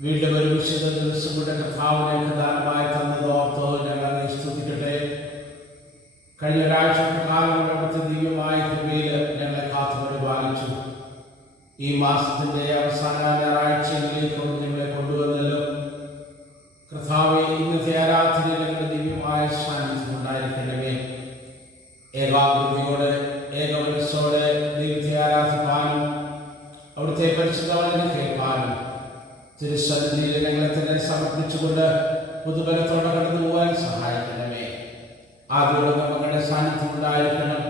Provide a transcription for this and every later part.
വീണ്ടും ഒരു വിശുദ്ധ ദിവസം കൂടെ കർത്താവിനെ ദാനമായി തന്നതോർത്ത് ഞങ്ങൾ സ്തുതിക്കട്ടെ. കഴിഞ്ഞ ഒരാഴ്ച കാലം അവിടുത്തെ ദിവ്യമായ കൃപയിൽ ഞങ്ങളെ കാത്തു പരിപാലിച്ചു. ഈ മാസത്തിന്റെ അവസാന ഞായറാഴ്ചയിലേക്ക് ഞങ്ങളെ കൊണ്ടുവന്നല്ലോ. കർത്താവെ, ഇന്നത്തെ ആരാധനയിൽ ഞങ്ങളുടെ ദിവ്യമായ സാന്നിധ്യം ഉണ്ടായിരിക്കണമേ. ഏകാഗ്രതയോടെ ഏകമനസ്സോടെ ദൈവത്തെ ആരാധിക്കാനും അവിടുത്തെ പരിശുദ്ധവചനം കേൾക്കാനും തിരുസന്നിധിയിൽ ഞങ്ങളെ തന്നെ സമർപ്പിച്ചുകൊണ്ട് പുതുബലത്തോടെ കടന്നു പോകാൻ സഹായിക്കണമേ. ആദ്യമുള്ള മകളുടെ സാന്നിധ്യം ഉണ്ടായിരിക്കണം.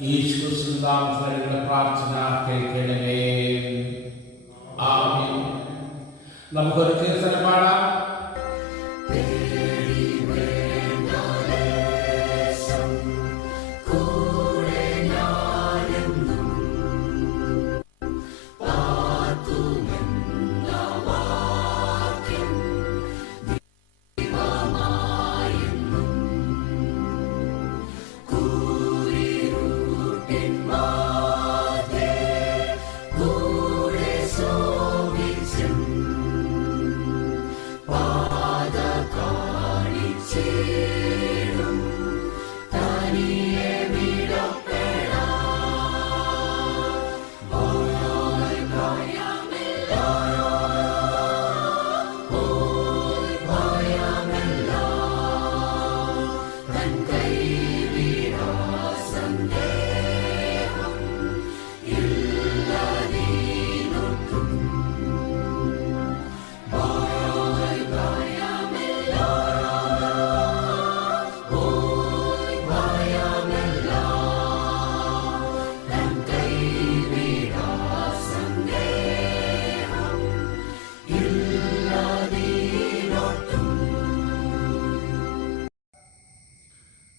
ഈശ്വരങ്ങളുടെ പ്രാർത്ഥന കേൾക്കണമേ. ആമേൻ. നമുക്കൊരു കീർത്തനം പാടാം.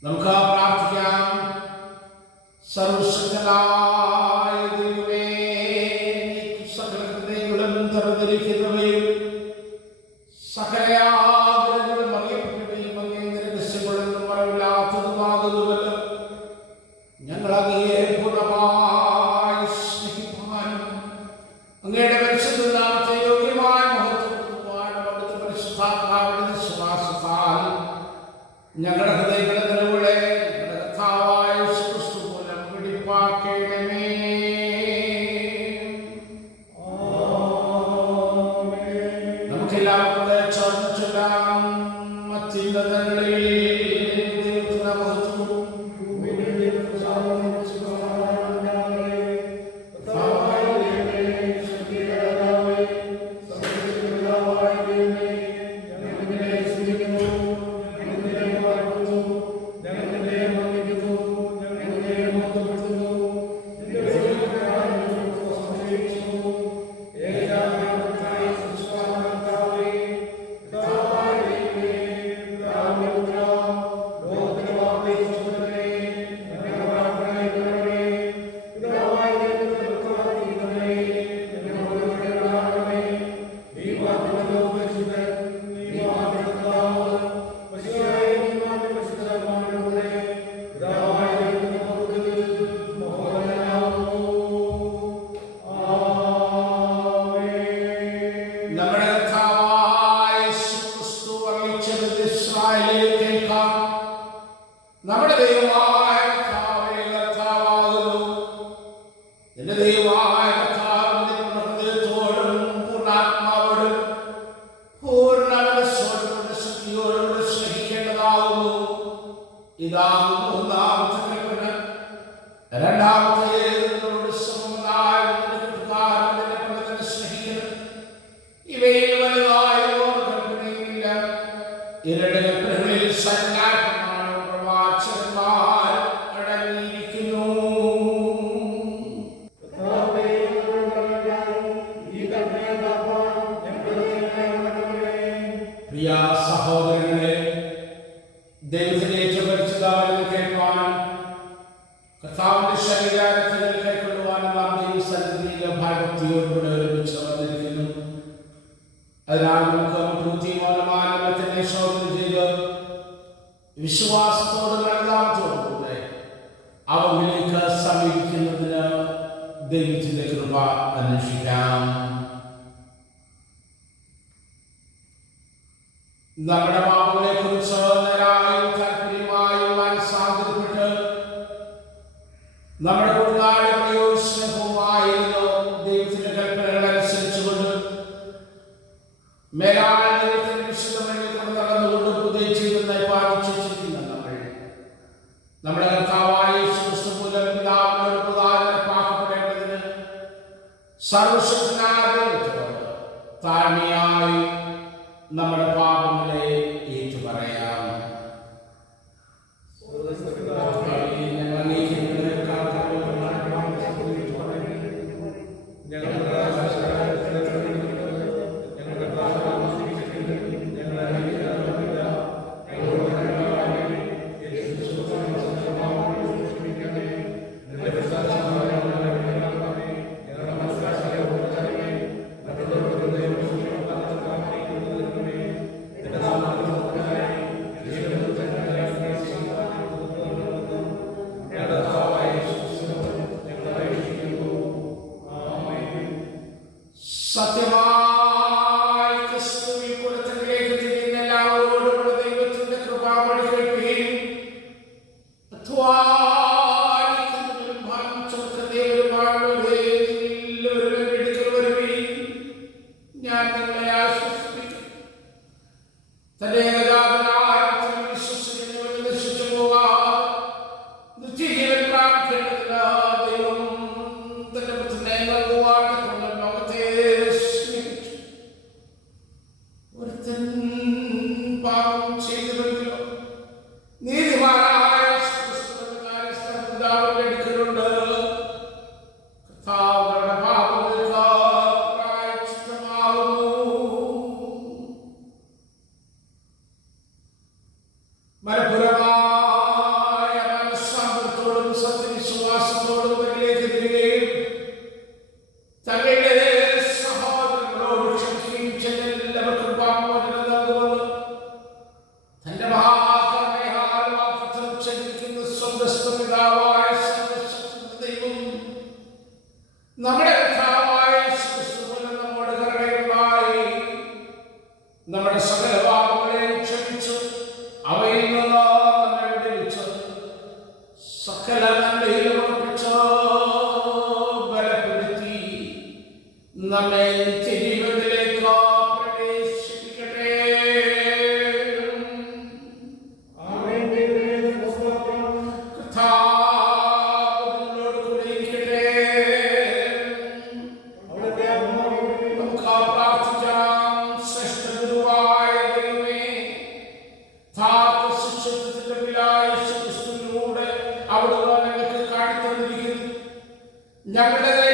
നമുക്ക് പ്രാർത്ഥിക്കാം. സർവശക്തനായ ദൈവമേ, സകല ഹൃദയങ്ങളും തരംതിരിക്കുന്നവയും സകല ആഗ്രഹങ്ങളും അറിയപ്പെട്ടവയും അങ്ങേ രഹസ്യങ്ങളൊന്നും മറവില്ലാത്തതുമാകുന്നുവല്ലോ. ഞങ്ങൾ അങ്ങയെ പൂർണ്ണമായി സ്നേഹിക്കുവാനും അങ്ങയുടെ പരിശുദ്ധ നാമത്തെ യോഗ്യമായി മഹത്വപ്പെടുത്തുവാനും അവിടുത്തെ പരിശുദ്ധാത്മാവിന്റെ വിശ്വാസത്താൽ ഞങ്ങളുടെ ഹൃദയങ്ങളെ നിലവിളെ കർത്താവായ യേശുക്രിസ്തു മൂലം പിടിപ്പാക്കണമേ. നമുക്കെല്ലാവർക്കും ചേർന്ന് ചൊല്ലാം. അത്യുന്നതങ്ങളിൽ ദൈവത്തിന്റെ മഹത്വവും നമ്മുടെ ദൈവമായ കർത്താവാകുന്നു. നിന്റെ ദൈവമായ കർത്താവിന്റെ ഹൃദയത്തോടും പൂർണ്ണാത്മാവോടും പൂർണ്ണ മനസ്സോടും ശക്തിയോടും സ്നേഹിക്കേണ്ടതാകുന്നു. ഇതാകുന്നു ഒന്നാമത്തെ കൽപ്പന. രണ്ടാമത്തെ സമമായ സ്നേഹിക്കണം. ഇവയിൽ വലുതായ ഒരു കൽപ്പനയുമില്ല. ഇരട്ട കൽപ്പനകളിൽ അടങ്ങിയിരിക്കുന്നു. പ്രിയ സഹോദരങ്ങളെ, ദൈവത്തിന്റെ ഏറ്റവും പരിശുദ്ധവചനം കേൾക്കുവാനും കർത്താവിന്റെ ശരീരത്തിൽ കൈക്കൊള്ളുവാനും നാം ദൈവസന്നിധിയിലെ ഭയഭക്തിയോടുകൂടെ ഒരുമിച്ച് വന്നിരിക്കുന്നു. അതിനാൽ നമുക്ക് ബുദ്ധിമാനമാനത്തെ ശോധന ചെയ്ത് വിശ്വാസത്തോടും അനുതാപത്തോടുകൂടെ അവനിലേക്ക് സമീപിക്കുന്നതിന് ദൈവത്തിന്റെ കൃപ അന്വേഷിക്കാം. നമ്മുടെ പാപങ്ങളെ കുറിച്ച് നേരായും താല്പര്യമായും മനസ്സാന്തരപ്പെട്ട് നമ്മുടെ കുടുംബാടകയോ സ്നേഹവുമായിരുന്നു ദൈവത്തിന്റെ കൽപ്പനകൾ അനുസരിച്ചുകൊണ്ട് മേലായ ദൈവത്തിന്റെ വിശുദ്ധമായി കൊണ്ട് നടന്നുകൊണ്ട് പുതിയ ജീവിതം പാലിച്ചിരിക്കുന്ന നമ്മുടെ കർത്താവായ യേശുക്രിസ്തു മൂലം പിതാവിനോട് പ്രധാനപ്പെടേണ്ടതിന് സർവശക്തനായ ദൈവത്തോട് താഴ്മയായി നമ്മുടെ പാപങ്ങളെ ഏറ്റുപറയാം. സത്യമായി ക്രിസ്തുവിൽ കൊടുത്തതിലേക്ക് തിരിയുന്ന എല്ലാവരോടുമുള്ള ദൈവത്തിന്റെ കൃപാവഴി കേൾക്കുകയും അധ്വാനിക്കുന്നവരും ഭാരം ചുമക്കുന്നവരുമാണവരെ എല്ലാവരും എടുക്കൽ വരുകയും ഞാൻ നിങ്ങളെ ആശ്വസിപ്പിക്കും. തന്റെ ഏകജാതനായ വിശ്വസിക്കുന്നവരെ നശിച്ചു പോകാം നിത്യജീവൻ പ്രാപിക്കേണ്ടതിന് ദൈവം തന്റെ പുത്രനെ നൽകുവാൻ പാപം ചെയ്തിരുന്നല്ലോ. നീതിമാനായ എടുക്കലുണ്ട്. കർത്താവുകളുടെ പാപങ്ങൾക്ക് പ്രായശ്ചിത്തമാവുന്നു. മനഃപൂർവമായ മനസ്സാന്തരത്തോടും സത്യവിശ്വാസത്തോടും വരിലേക്ക് തിരികെയും തങ്ങളുടെ സഹോദരങ്ങളോട് ക്ഷമിക്കുകയും ചെല്ലെല്ലാവർക്കും പാപമോചനം നൽകുമെന്ന് തന്റെ മഹാകരുണയാൽ വാഗ്ദത്തം ചെയ്തിരിക്കുന്ന സ്വന്തസ്ഥ പിതാവായ സർവ്വശക്തനായ ദൈവം നമ്മുടെ കർത്താവായ യേശുക്രിസ്തു മൂലം നമ്മോട് കരുണയുണ്ടായി നമ്മുടെ സകല പാപങ്ങളെയും ക്ഷമിച്ചു അവയിൽ നിന്ന് നമ്മെ വിടുവിച്ചു സകല നന്മയിലും ഉറപ്പിച്ചു ബലപ്പെടുത്തി നമ്മെ നിത്യജീവിതത്തിലേക്ക് പ്രവേശിപ്പിക്കട്ടെ. കർത്താവിനോട് കൂടെ ഇരിക്കട്ടെ. നമുക്ക് പ്രാർത്ഥിക്കാം. ശ്രേഷ്ഠ ഗുരുവായ ദൈവമേ, ശിക്ഷത്തിന്റെ പിതാവായ യേശുക്രിസ്തുവിലൂടെ അവിടുന്ന് ഞങ്ങൾക്ക് കാണിത്തന്നിരിക്കുന്നു. ഞങ്ങളുടെ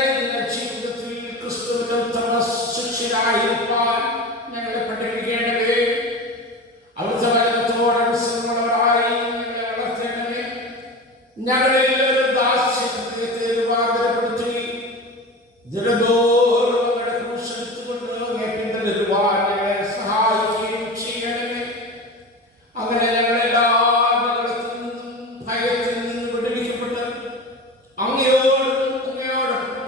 ജീവിതത്തിൽ ക്രിസ്തുവിന്റെ ഉത്തമ ശിക്ഷയായിരിക്കാൻ ഞങ്ങളെ പഠിപ്പിക്കേണ്ടവേ. അവിടുത്തെ വചനത്തോടനുസരണമുള്ളവരായി ഞങ്ങളെ വളർത്തേണ്ടവേ. ഞങ്ങളിൽ ഒരു ദാസ്യഹൃദയത്തെ രൂപാന്തരപ്പെടുത്തി ദിനതോറും ഞങ്ങളുടെ ക്രൂശെടുത്തുകൊണ്ട് പിന്തുടരുവാൻ ഞങ്ങളെ സഹായിക്കുകയും ചെയ്യണമേ. അങ്ങനെ ഞങ്ങളെല്ലാ അപകടത്തിൽ നിന്നും ഭയത്തിൽ നിന്നും വിടുവിക്കപ്പെട്ട് അങ്ങയോടും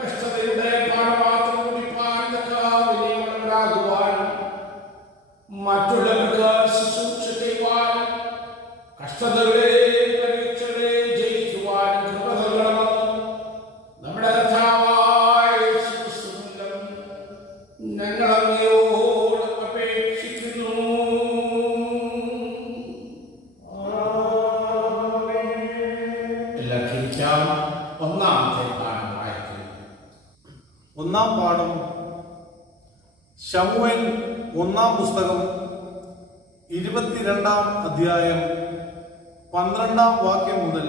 കഷ്ടതയുടെ പാനപാത്രം കുടിപ്പാൻ തക്കവരാകുവാനും മറ്റുള്ളവർക്ക് ശുശ്രൂഷ ചെയ്യുവാനും കഷ്ടതകളെ പരീക്ഷകളെ ജയിക്കുവാനും കൃപ നൽകണമെന്ന് നമ്മുടെ കർത്താവായ യേശുക്രിസ്തു മൂലം ഞങ്ങൾ അങ്ങയോട് അപേക്ഷിക്കുന്നു. എല്ലാം ക്ഷണിക്കാം. ഒന്നാമത്തെ പാഠം വായിക്കുന്നു. ഒന്നാം പാഠം ശമൂവേൽ ഒന്നാം പുസ്തകം 22-ാം അധ്യായം 12-ാം വാക്യം മുതൽ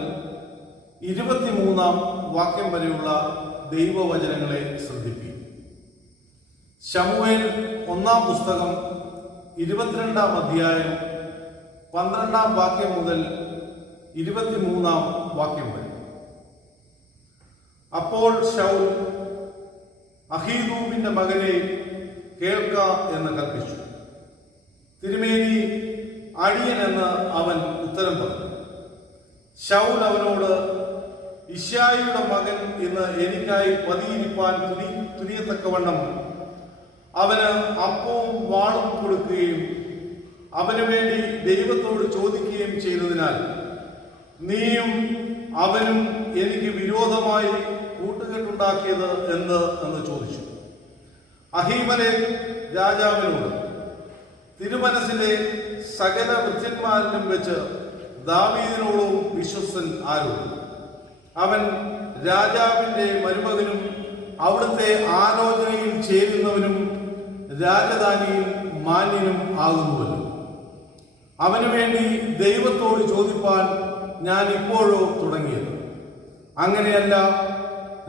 23-ാം വാക്യം വരെയുള്ള ദൈവവചനങ്ങളെ ശ്രദ്ധിപ്പിക്കും. ശമൂവേൽ ഒന്നാം പുസ്തകം 22-ാം അധ്യായം 12-ാം വാക്യം മുതൽ 23-ാം വാക്യം വരെ. അപ്പോൾ ശൗൽ അഹീദൂബിന്റെ മകനെ കേൾക്ക എന്ന് കൽപ്പിച്ചു. തിരുമേനി, അടിയനെന്ന് അവൻ ഉത്തരം പറഞ്ഞു. ശൗൽ അവനോട്, ഇശ്ശായിയുടെ മകൻ ഇന്ന് എനിക്കായി പതിയിരിപ്പാൻ തുനിയത്തക്കവണ്ണം അവന് അപ്പവും വാളും കൊടുക്കുകയും അവന് വേണ്ടി ദൈവത്തോട് ചോദിക്കുകയും ചെയ്തതിനാൽ നീയും അവനും എനിക്ക് വിരോധമായി കൂട്ടുകെട്ടുണ്ടാക്കിയത് എന്ന് ചോദിച്ചു. അഹീമേലെക്ക് രാജാവിനോട് തിരുമനസ്സിലെ സകല വൃത്യന്മാരിലും വെച്ച് ദാവീദിനോടും വിശ്വസ്തൻ ആരോടും? അവൻ രാജാവിന്റെ മരുമകനും അവിടുത്തെ ആലോചനയിൽ ചേരുന്നവനും രാജധാനിയിൽ മാന്യനും ആകുന്നുവല്ലോ. അവന് വേണ്ടി ദൈവത്തോട് ചോദിപ്പാൻ ഞാൻ ഇപ്പോഴോ തുടങ്ങിയത്? അങ്ങനെയല്ല,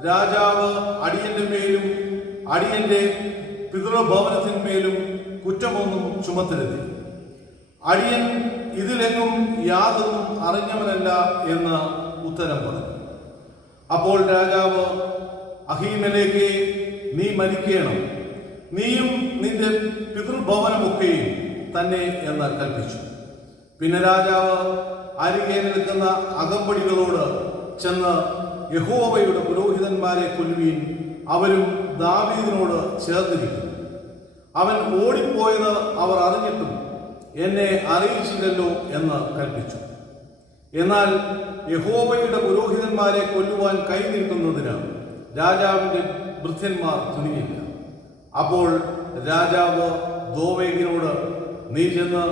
രാജാവ് അടിയന്റെ മേലും അടിയന്റെ പിതൃഭവനത്തിന്മേലും കുറ്റമൊന്നും ചുമത്തരുത്. അടിയൻ ഇതിലെങ്ങും യാതൊന്നും അറിഞ്ഞവനല്ല എന്ന് ഉത്തരം പറഞ്ഞു. അപ്പോൾ രാജാവ് അഹീമേലെക്കേ, നീ മരിക്കണം, നീയും നിന്റെ പിതൃഭവനമൊക്കെയും തന്നെ എന്ന് കൽപ്പിച്ചു. പിന്നെ രാജാവ് അരികെ നിൽക്കുന്ന അകമ്പടികളോട് ചെന്ന് യഹോവയുടെ പുരോഹിതന്മാരെ കൊല്ലുവീൻ, അവരും ദാവീദിനോട് ചേർന്നിരിക്കുന്നു. അവൻ ഓടിപ്പോയത് അവർ അറിഞ്ഞിട്ടും എന്നെ അറിയിച്ചില്ലല്ലോ എന്ന് കൽപ്പിച്ചു. എന്നാൽ യഹോവയുടെ പുരോഹിതന്മാരെ കൊല്ലുവാൻ കൈനീട്ടുന്നതിന് രാജാവിന്റെ ഭൃത്യന്മാർ തുനിഞ്ഞില്ല. അപ്പോൾ രാജാവ് ദോവേഗിനോട്, നീ ചെന്ന്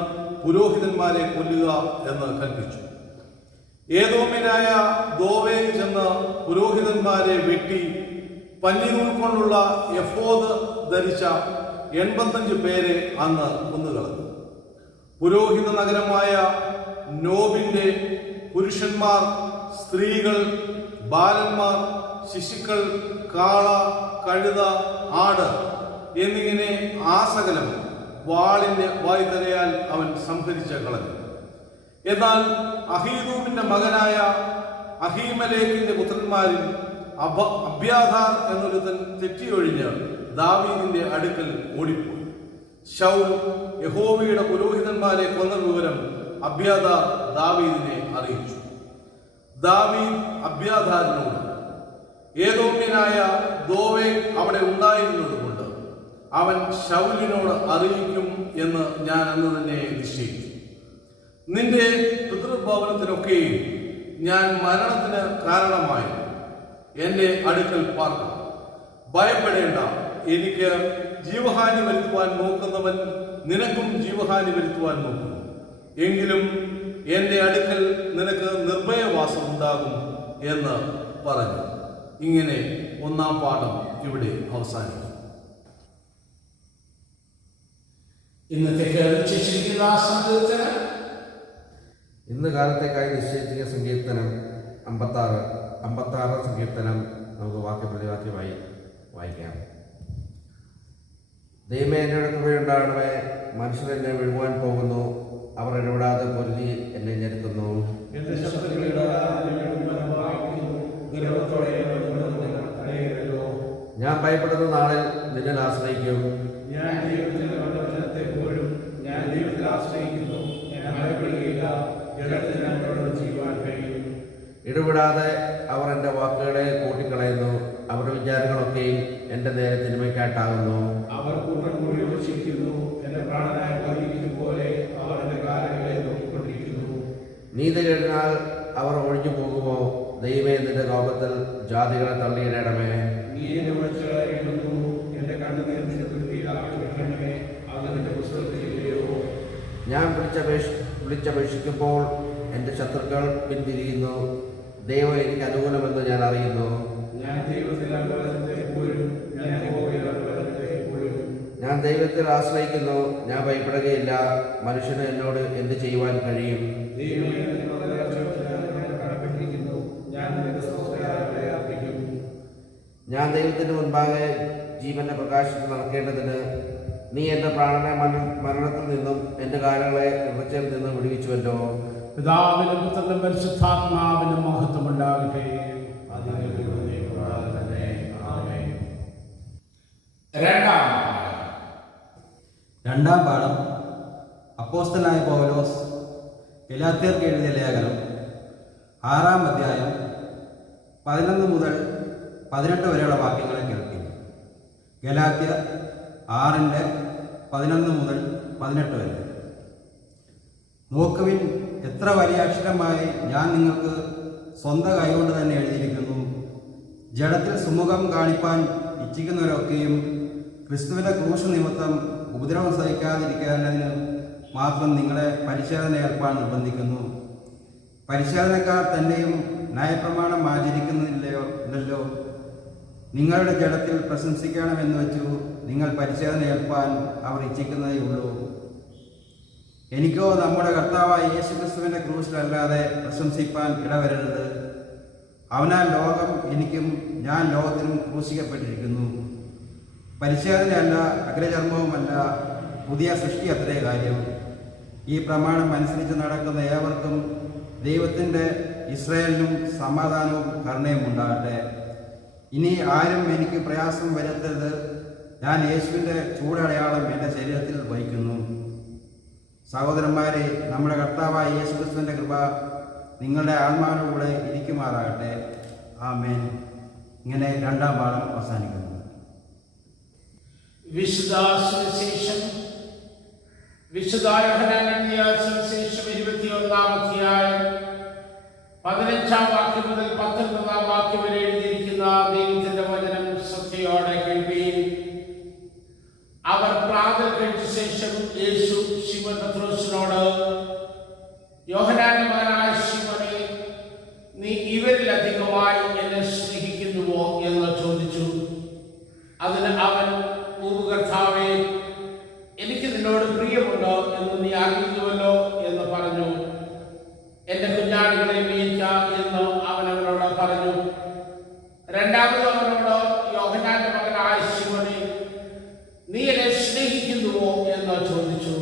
പുരോഹിതന്മാരെ കൊല്ലുക എന്ന് കൽപ്പിച്ചു. ഏദോമ്യനായ ദോവേഗ് ചെന്ന് പുരോഹിതന്മാരെ വെട്ടി പഞ്ഞിനൂൽ കൊണ്ടുള്ള എഫോദ് ധരിച്ച 85 പേരെ അന്ന് കൊന്നുകളഞ്ഞു. പുരോഹിത നഗരമായ നോബിന്റെ പുരുഷന്മാർ, സ്ത്രീകൾ, ബാലന്മാർ, ശിശുക്കൾ, കാള, കഴുത, ആട് എന്നിങ്ങനെ ആ സകലം വാളിന്റെ വായ്തലയാൽ അവൻ സംഹരിച്ച് കളഞ്ഞു. എന്നാൽ അഹീദൂബിന്റെ മകനായ അഹീമേലെക്കിന്റെ പുത്രന്മാരിൽ അബ്യാഥാർ എന്നൊരുത്തൻ തെറ്റിയൊഴിഞ്ഞ് ദാവീദിന്റെ അടുക്കൽ ഓടിപ്പോയി. ശൗൽ യഹോവയുടെ പുരോഹിതന്മാരെ കൊന്ന വിവരം അബ്യാഥാർ ദാവീദിനെ അറിയിച്ചു. ദാവീദ് അബ്യാഥാരിനോട്, ഏദോമ്യനായ ദോവേഗ് അവിടെ ഉണ്ടായിരുന്നതുകൊണ്ട് അവൻ ശൗലിനോട് അറിയിക്കും എന്ന് ഞാൻ അന്ന് തന്നെ നിശ്ചയിച്ചു. നിന്റെ പിതൃഭവനത്തിനൊക്കെയും ഞാൻ മരണത്തിന് കാരണമായി എന്റെ അടുക്കൽ പാർക്കും. ഭയപ്പെടേണ്ട, എനിക്ക് ജീവഹാനി വരുത്തുവാൻ നോക്കുന്നവൻ നിനക്കും ജീവഹാനി വരുത്തുവാൻ നോക്കുന്നു. എങ്കിലും എന്റെ അടുക്കൽ നിനക്ക് നിർഭയവാസം ഉണ്ടാകും എന്ന് പറഞ്ഞു. ഇങ്ങനെ 1-ാം പാഠം ഇവിടെ അവസാനിക്കും. ഇന്നത്തേക്ക് നിശ്ചയിച്ചിരിക്കുന്ന സങ്കീർത്തനം, ഇന്ന് കാലത്തേക്കായി നിശ്ചയിച്ച സങ്കീർത്തനം 56 സങ്കീർത്തനം നമുക്ക് വാക്യപ്രതിവാക്യമായി വായിക്കാം. ദൈവമേ, എന്നെ കൃപയുണ്ടാകണമേ, മനുഷ്യർ എന്നെ വിഴുവാൻ പോകുന്നു, അവർ ഇടപെടാതെ പൊരുതി എന്നെ ഞെരുക്കുന്നു. ഞാൻ ഭയപ്പെടുന്ന നാളിൽ നിന്നിൽ ആശ്രയിക്കും. ഇടപെടാതെ അവർ എൻ്റെ വാക്കുകളെ കൂട്ടിക്കളയുന്നു, അവരുടെ വിചാരങ്ങളൊക്കെയും എൻ്റെ നേരെ തിന്മയ്ക്കായിട്ടാകുന്നു. അവർ കൂട്ടം കൂടി യോജിക്കുന്നു, എന്റെ പ്രാണനായ പോലെ അവർ എന്റെ കാലങ്ങളെ നോക്കിക്കൊണ്ടിരിക്കുന്നു. നീതി കഴിഞ്ഞാൽ അവർ ഒഴിഞ്ഞു പോകുമോ? ദൈവമേ, നിന്റെ കോപത്തിൽ ജാതികളെ തള്ളിയിടണമേ. നീ എന്റെ വഴികളെ എഴുതുന്നു, എന്റെ കണ്ണുനീർ വൃത്തിയിലാക്കണമേ, അത് നിന്റെ പുസ്തകത്തിലെയോ. ഞാൻ വിളിച്ചപേക്ഷിക്കുമ്പോൾ എൻ്റെ ശത്രുക്കൾ പിന്തിരിയുന്നു. ദൈവം എനിക്ക് അനുകൂലമെന്ന് ഞാൻ അറിയുന്നു. ഞാൻ ദൈവത്തിൽ ആശ്രയിക്കുന്നു, ഞാൻ ഭയപ്പെടുകയില്ല. മനുഷ്യന് എന്നോട് എന്ത് ചെയ്യുവാൻ കഴിയും? ഞാൻ ദൈവത്തിന് മുൻപാകെ ജീവന്റെ പ്രകാശത്തിൽ നടക്കേണ്ടതിന് നീ എൻ്റെ പ്രാണനെ മരണത്തിൽ നിന്നും എൻ്റെ കാലങ്ങളെ ഇറച്ചയിൽ നിന്നും വിടുവിച്ചുവല്ലോ. പിതാവിനും പുത്രനും പരിശുദ്ധാത്മാവിനും മഹത്വമുണ്ടാകട്ടെ. രണ്ടാം പാഠം അപ്പോസ്തലനായ പൗലോസ് ഗലാത്യർക്ക് എഴുതിയ ലേഖനം 6-ാം അധ്യായം 11 മുതൽ 18 വരെയുള്ള വാക്യങ്ങളെ കേൾക്കും. ഗലാത്യർ 6-ന്റെ 11 മുതൽ 18 വരെ. നോക്കുവിൻ, എത്ര വലിയ അക്ഷരമായി ഞാൻ നിങ്ങൾക്ക് സ്വന്തം കൈകൊണ്ട് തന്നെ എഴുതിയിരിക്കുന്നു. ജഡത്തിൽ സുമുഖം കാണിപ്പാൻ ഇച്ഛിക്കുന്നവരൊക്കെയും ക്രിസ്തുവിൻ്റെ ക്രൂശ് നിമിത്തം ഉപദ്രവം സഹിക്കാതിരിക്കുന്നതിന് മാത്രം നിങ്ങളെ പരിശോധന ഏർപ്പാൻ നിർബന്ധിക്കുന്നു. പരിശോധനക്കാർ തന്നെയും ന്യായപ്രമാണം ആചരിക്കുന്നില്ലല്ലോ. നിങ്ങളുടെ ജഡത്തിൽ പ്രശംസിക്കണമെന്ന് വെച്ചു നിങ്ങൾ പരിശോധന ഏൽപ്പാൻ അവർ ഇച്ഛിക്കുന്നതേ ഉള്ളൂ. എനിക്കോ നമ്മുടെ കർത്താവായ യേശുക്രിസ്തുവിൻ്റെ ക്രൂശിലല്ലാതെ പ്രശംസിപ്പാൻ ഇടവരരുത്. അവനാൽ ലോകം എനിക്കും ഞാൻ ലോകത്തിനും ക്രൂശിക്കപ്പെട്ടിരിക്കുന്നു. പരിശോധനയല്ല, അഗ്രചർമ്മവുമല്ല, പുതിയ സൃഷ്ടി അത്രേ കാര്യം. ഈ പ്രമാണം അനുസരിച്ച് നടക്കുന്ന ഏവർക്കും ദൈവത്തിൻ്റെ ഇസ്രായേലിനും സമാധാനവും കരുണയും ഉണ്ടാകട്ടെ. ഇനി ആരും എനിക്ക് പ്രയാസം വരുത്തരുത്. ഞാൻ യേശുവിൻ്റെ ചൂടടയാളം എൻ്റെ ശരീരത്തിൽ വഹിക്കുന്നു. സഹോദരന്മാരെ, നമ്മുടെ കർത്താവായ യേശുക്രിസ്തുവിൻ്റെ കൃപ നിങ്ങളുടെ ആത്മാവിനോടുകൂടെ ഇരിക്കുമാറാകട്ടെ. ആമേൻ. ഇങ്ങനെ രണ്ടാം പാഠം അവസാനിക്കുന്നു. വിശുദ്ധ സുവിശേഷം വിശുദ്ധ യോഹന്നാൻ എഴുതിയ സുവിശേഷം 21-ാം അധ്യായം 15-ാം വാക്യം മുതൽ 19-ാം വാക്യം വരെ എഴുതിയിരിക്കുന്ന ദൈവത്തിന്റെ വചനം ശ്രദ്ധയോടെ കേൾപ്പീൻ. അവർ പ്രാതൽ കഴിച്ച ശേഷം യേശു ശിമോൻ പത്രോസിനോട്, യോഹന്നാന്റെ മകനായ ശിമോനേ, നീ ഇവരിലധികമായി എന്നെ സ്നേഹിക്കുന്നുവോ എന്ന് ചോദിച്ചു. അതിന് അവൻ, കർത്താവേ, എനിക്ക് നിന്നോട് പ്രിയമുണ്ടോ എന്ന് നീ അറിയുന്നുവല്ലോ എന്ന് പറഞ്ഞു. എന്റെ കുഞ്ഞാടുകളെ മേയ്ക്ക എന്ന് അവൻ അവനോട് പറഞ്ഞു. രണ്ടാമത് അവനോട്, യോഹന്നാന്റെ മകനായ ശിമോനേ, നീ എന്നെ സ്നേഹിക്കുന്നുവോ എന്ന് ചോദിച്ചു.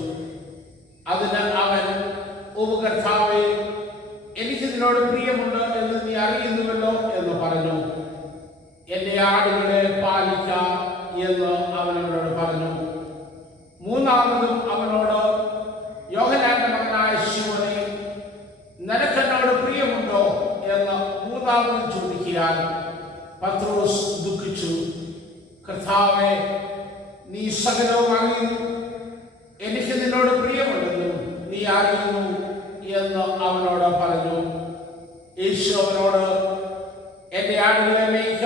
അതിന് അവൻ, കർത്താവേ, എനിക്ക് നിന്നോട് പ്രിയമുണ്ട് എന്ന് നീ അറിയുന്നുവല്ലോ എന്ന് പറഞ്ഞു. എന്റെ ആടുകളെ പാലിക്ക എന്ന് അവൻ അവനോട് പറഞ്ഞു. മൂന്നാമതും അവനോട്, യോഹന്നാന്റെ മകനായ ശിമോനേ, നിനക്കെന്നോട് പ്രിയമുണ്ടോ എന്ന് മൂന്നാമതും ചോദിക്കാൻ പത്രോസ് ദുഃഖിച്ചു. കർത്താവേ, നീ സകലവും അറിയുന്നു, എനിക്ക് നിന്നോട് പ്രിയമുണ്ടെന്നും നീ അറിയുന്നു എന്ന് അവനോട് പറഞ്ഞു. യേശു അവനോട്, എന്റെ ആടുകളെ മേയ്ക്ക.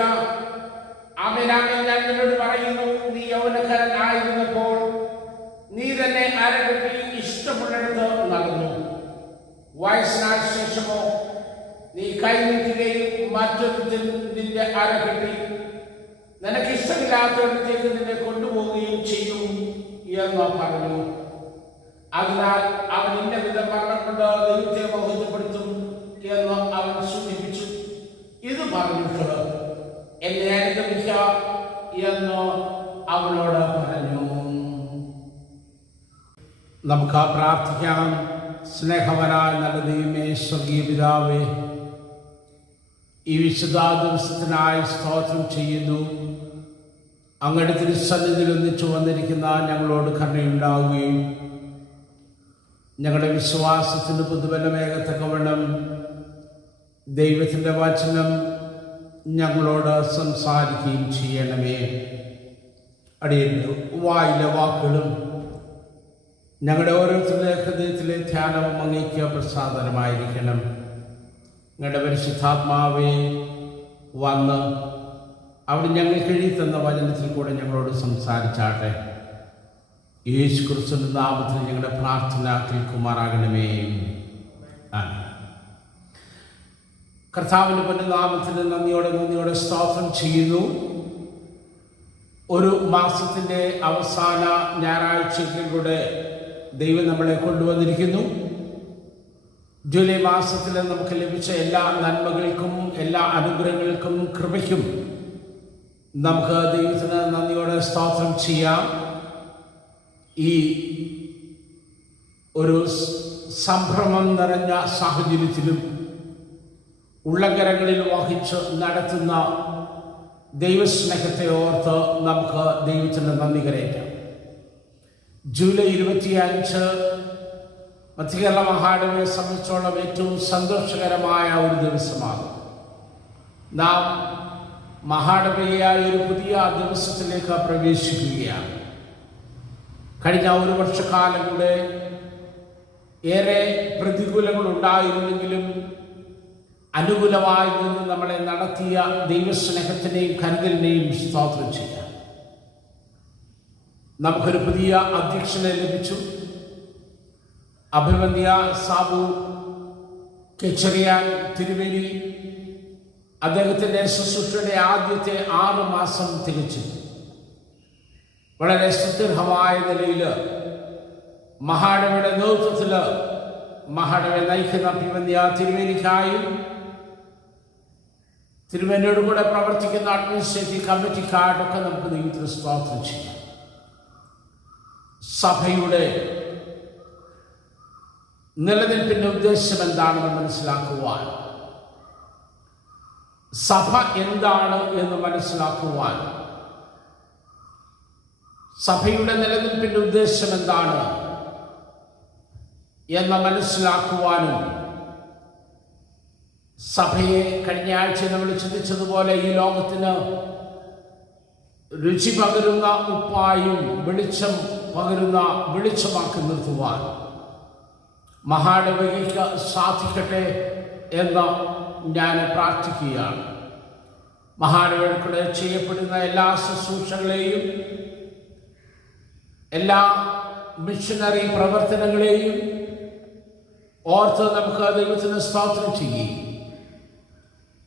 ആമേൻ, ആമേൻ, ഞാൻ നിന്നോട് പറയുന്നു, നീ യൗവനക്കാരനായിരുന്നപ്പോൾ നീ തന്നെ അരകെട്ടി ഇഷ്ടമുള്ളിടത്ത് നടന്നു. വയസ്സിനായ ശേഷമോ നീ കൈനീട്ടുകയും മറ്റൊരുത്തിൽ നിന്റെ അരകെട്ടി നിനക്ക് ഇഷ്ടമില്ലാത്തയിടത്തേക്ക് നിന്നെ കൊണ്ടുപോവുകയും ചെയ്യും എന്ന് പറഞ്ഞു. അതിനാൽ അവൻ ഇന്ന വിധം മരണം കൊണ്ട് ദൈവത്തെ മഹത്വപ്പെടുത്തും എന്ന് അവൻ സൂചിപ്പിച്ചു. ഇത് പറഞ്ഞിട്ട് എന്നെ അനുഗമിക്ക എന്ന് അവളോട് പറഞ്ഞു. നമുക്ക് പ്രാർത്ഥിക്കാം. സ്നേഹവനായ നല്ല ദൈവമേ, സ്വർഗീയ പിതാവേ, ഈ വിശുദ്ധ ദിവസത്തിനായി സ്തോത്രം ചെയ്യുന്നു. അങ്ങയുടെ തിരുസന്നിധിയിൽ ഒന്നിച്ചു വന്നിരിക്കുന്ന ഞങ്ങളോട് കരുണയുണ്ടാവുകയും ഞങ്ങളുടെ വിശ്വാസത്തിന് പുതുബലമേകത്തക്കവണ്ണം ദൈവത്തിൻ്റെ വചനം ഞങ്ങളോട് സംസാരിക്കുകയും ചെയ്യണമേ. അടിയന്റെ വായിലെ വാക്കുകളും ഞങ്ങളുടെ ഓരോരുത്തരുടെ ഹൃദയത്തിലെ ധ്യാനവും അങ്ങേക്ക് പ്രസാദനമായിരിക്കണം. ഞങ്ങളുടെ പരിശുദ്ധാത്മാവേ, വന്ന് അവിടെ ഞങ്ങൾ കഴിയുന്ന വചനത്തിൽ കൂടെ ഞങ്ങളോട് സംസാരിച്ചാട്ടെ. യേശു ക്രിസ്തുവിന്റെ നാമത്തിൽ ഞങ്ങളുടെ പ്രാർത്ഥന കേൾക്കുമാറാകണമേ. കർത്താവിൻ്റെ പൊന്നുനാമത്തിന് നന്ദിയോടെ സ്തോത്രം ചെയ്യുന്നു. ഒരു മാസത്തിൻ്റെ അവസാന ഞായറാഴ്ചയിലൂടെ ദൈവം നമ്മളെ കൊണ്ടുവന്നിരിക്കുന്നു. ജൂലൈ മാസത്തിൽ നമുക്ക് ലഭിച്ച എല്ലാ നന്മകൾക്കും എല്ലാ അനുഗ്രഹങ്ങൾക്കും കൃപയ്ക്കും നമുക്ക് ദൈവത്തിന് നന്ദിയോടെ സ്തോത്രം ചെയ്യാം. ഈ ഒരു സംഭ്രമം നിറഞ്ഞ സാഹചര്യത്തിലും ഉള്ളകരങ്ങളിൽ വഹിച്ച് നടത്തുന്ന ദൈവസ്നേഹത്തെ ഓർത്ത് നമുക്ക് ദൈവത്തിന് നന്ദി കരയറ്റാം. ജൂലൈ 25 മധ്യകേരള മഹാനഗരയെ സംബന്ധിച്ചോളം ഏറ്റവും സന്തോഷകരമായ ഒരു ദിവസമാണ്. നാം മഹാനഗരിയായ ഒരു പുതിയ ദിവസത്തിലേക്ക് പ്രവേശിക്കുകയാണ്. കഴിഞ്ഞ ഒരു വർഷക്കാലം കൂടെ ഏറെ പ്രതികൂലങ്ങൾ ഉണ്ടായിരുന്നെങ്കിലും അനുകൂലമായി നിന്ന് നമ്മളെ നടത്തിയ ദൈവസ്നേഹത്തിനെയും കരുതലിനെയും സ്തോത്രം ചെയ്യാം. നമുക്കൊരു പുതിയ അധ്യക്ഷനെ ലഭിച്ചു. അഭിമന്യ സാബു കെച്ചറിയാൻ തിരുവേലി അദ്ദേഹത്തിൻ്റെ ശുശ്രൂഷയുടെ ആദ്യത്തെ 6 മാസം തികച്ചു. വളരെ സുദൃഢമായ നിലയിൽ മഹാടവയുടെ നേതൃത്വത്തിൽ മഹാടവയെ നയിക്കുന്ന അഭിമന്യ തിരുവേലിക്കായും തിരുവേലിയോട് കൂടെ പ്രവർത്തിക്കുന്ന അഡ്മിനിസ്ട്രേറ്റീവ് കമ്മിറ്റിക്കായിട്ടൊക്കെ നമുക്ക് ദൈവത്തിന് സ്തോത്രം ചെയ്യാം. സഭയുടെ നിലനിൽപ്പിന്റെ ഉദ്ദേശം എന്താണെന്ന് മനസ്സിലാക്കുവാൻ, സഭ എന്താണ് എന്ന് മനസ്സിലാക്കുവാൻ, സഭയുടെ നിലനിൽപ്പിന്റെ ഉദ്ദേശം എന്താണ് എന്ന് മനസ്സിലാക്കുവാനും, സഭയെ കഴിഞ്ഞ ആഴ്ച നമ്മൾ ചിന്തിച്ചതുപോലെ ഈ ലോകത്തിന് രുചി പകരുന്ന ഉപ്പായും വെളിച്ചം പകരുന്ന വെളിച്ചമാക്കി നിർത്തുവാൻ മഹാടവയ്ക്ക് സാധിക്കട്ടെ എന്ന് ഞാൻ പ്രാർത്ഥിക്കുകയാണ്. മഹാടവയ്ക്കൂടെ ചെയ്യപ്പെടുന്ന എല്ലാ ശുശ്രൂഷകളെയും എല്ലാ മിഷനറി പ്രവർത്തനങ്ങളെയും ഓർത്ത് നമുക്ക് ദൈവത്തിന് സ്തോത്രം ചെയ്യുകയും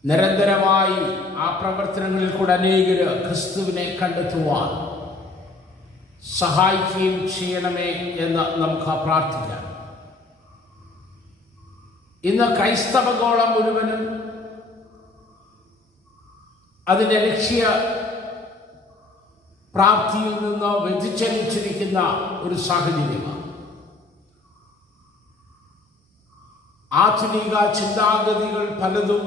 നിരന്തരമായി ആ പ്രവർത്തനങ്ങളിൽ കൂടെ അനേകര് ക്രിസ്തുവിനെ കണ്ടെത്തുവാൻ സഹായിക്കുകയും ചെയ്യണമേ എന്ന് നമുക്ക് പ്രാർത്ഥിക്കാം. ഇന്ന് ക്രൈസ്തവഗോളം മുഴുവനും അതിൻ്റെ ലക്ഷ്യ പ്രാപ്തിയിൽ നിന്ന് വ്യതിചലിച്ചിരിക്കുന്ന ഒരു സാഹചര്യമാണ്. ആധുനിക ചിന്താഗതികൾ പലതും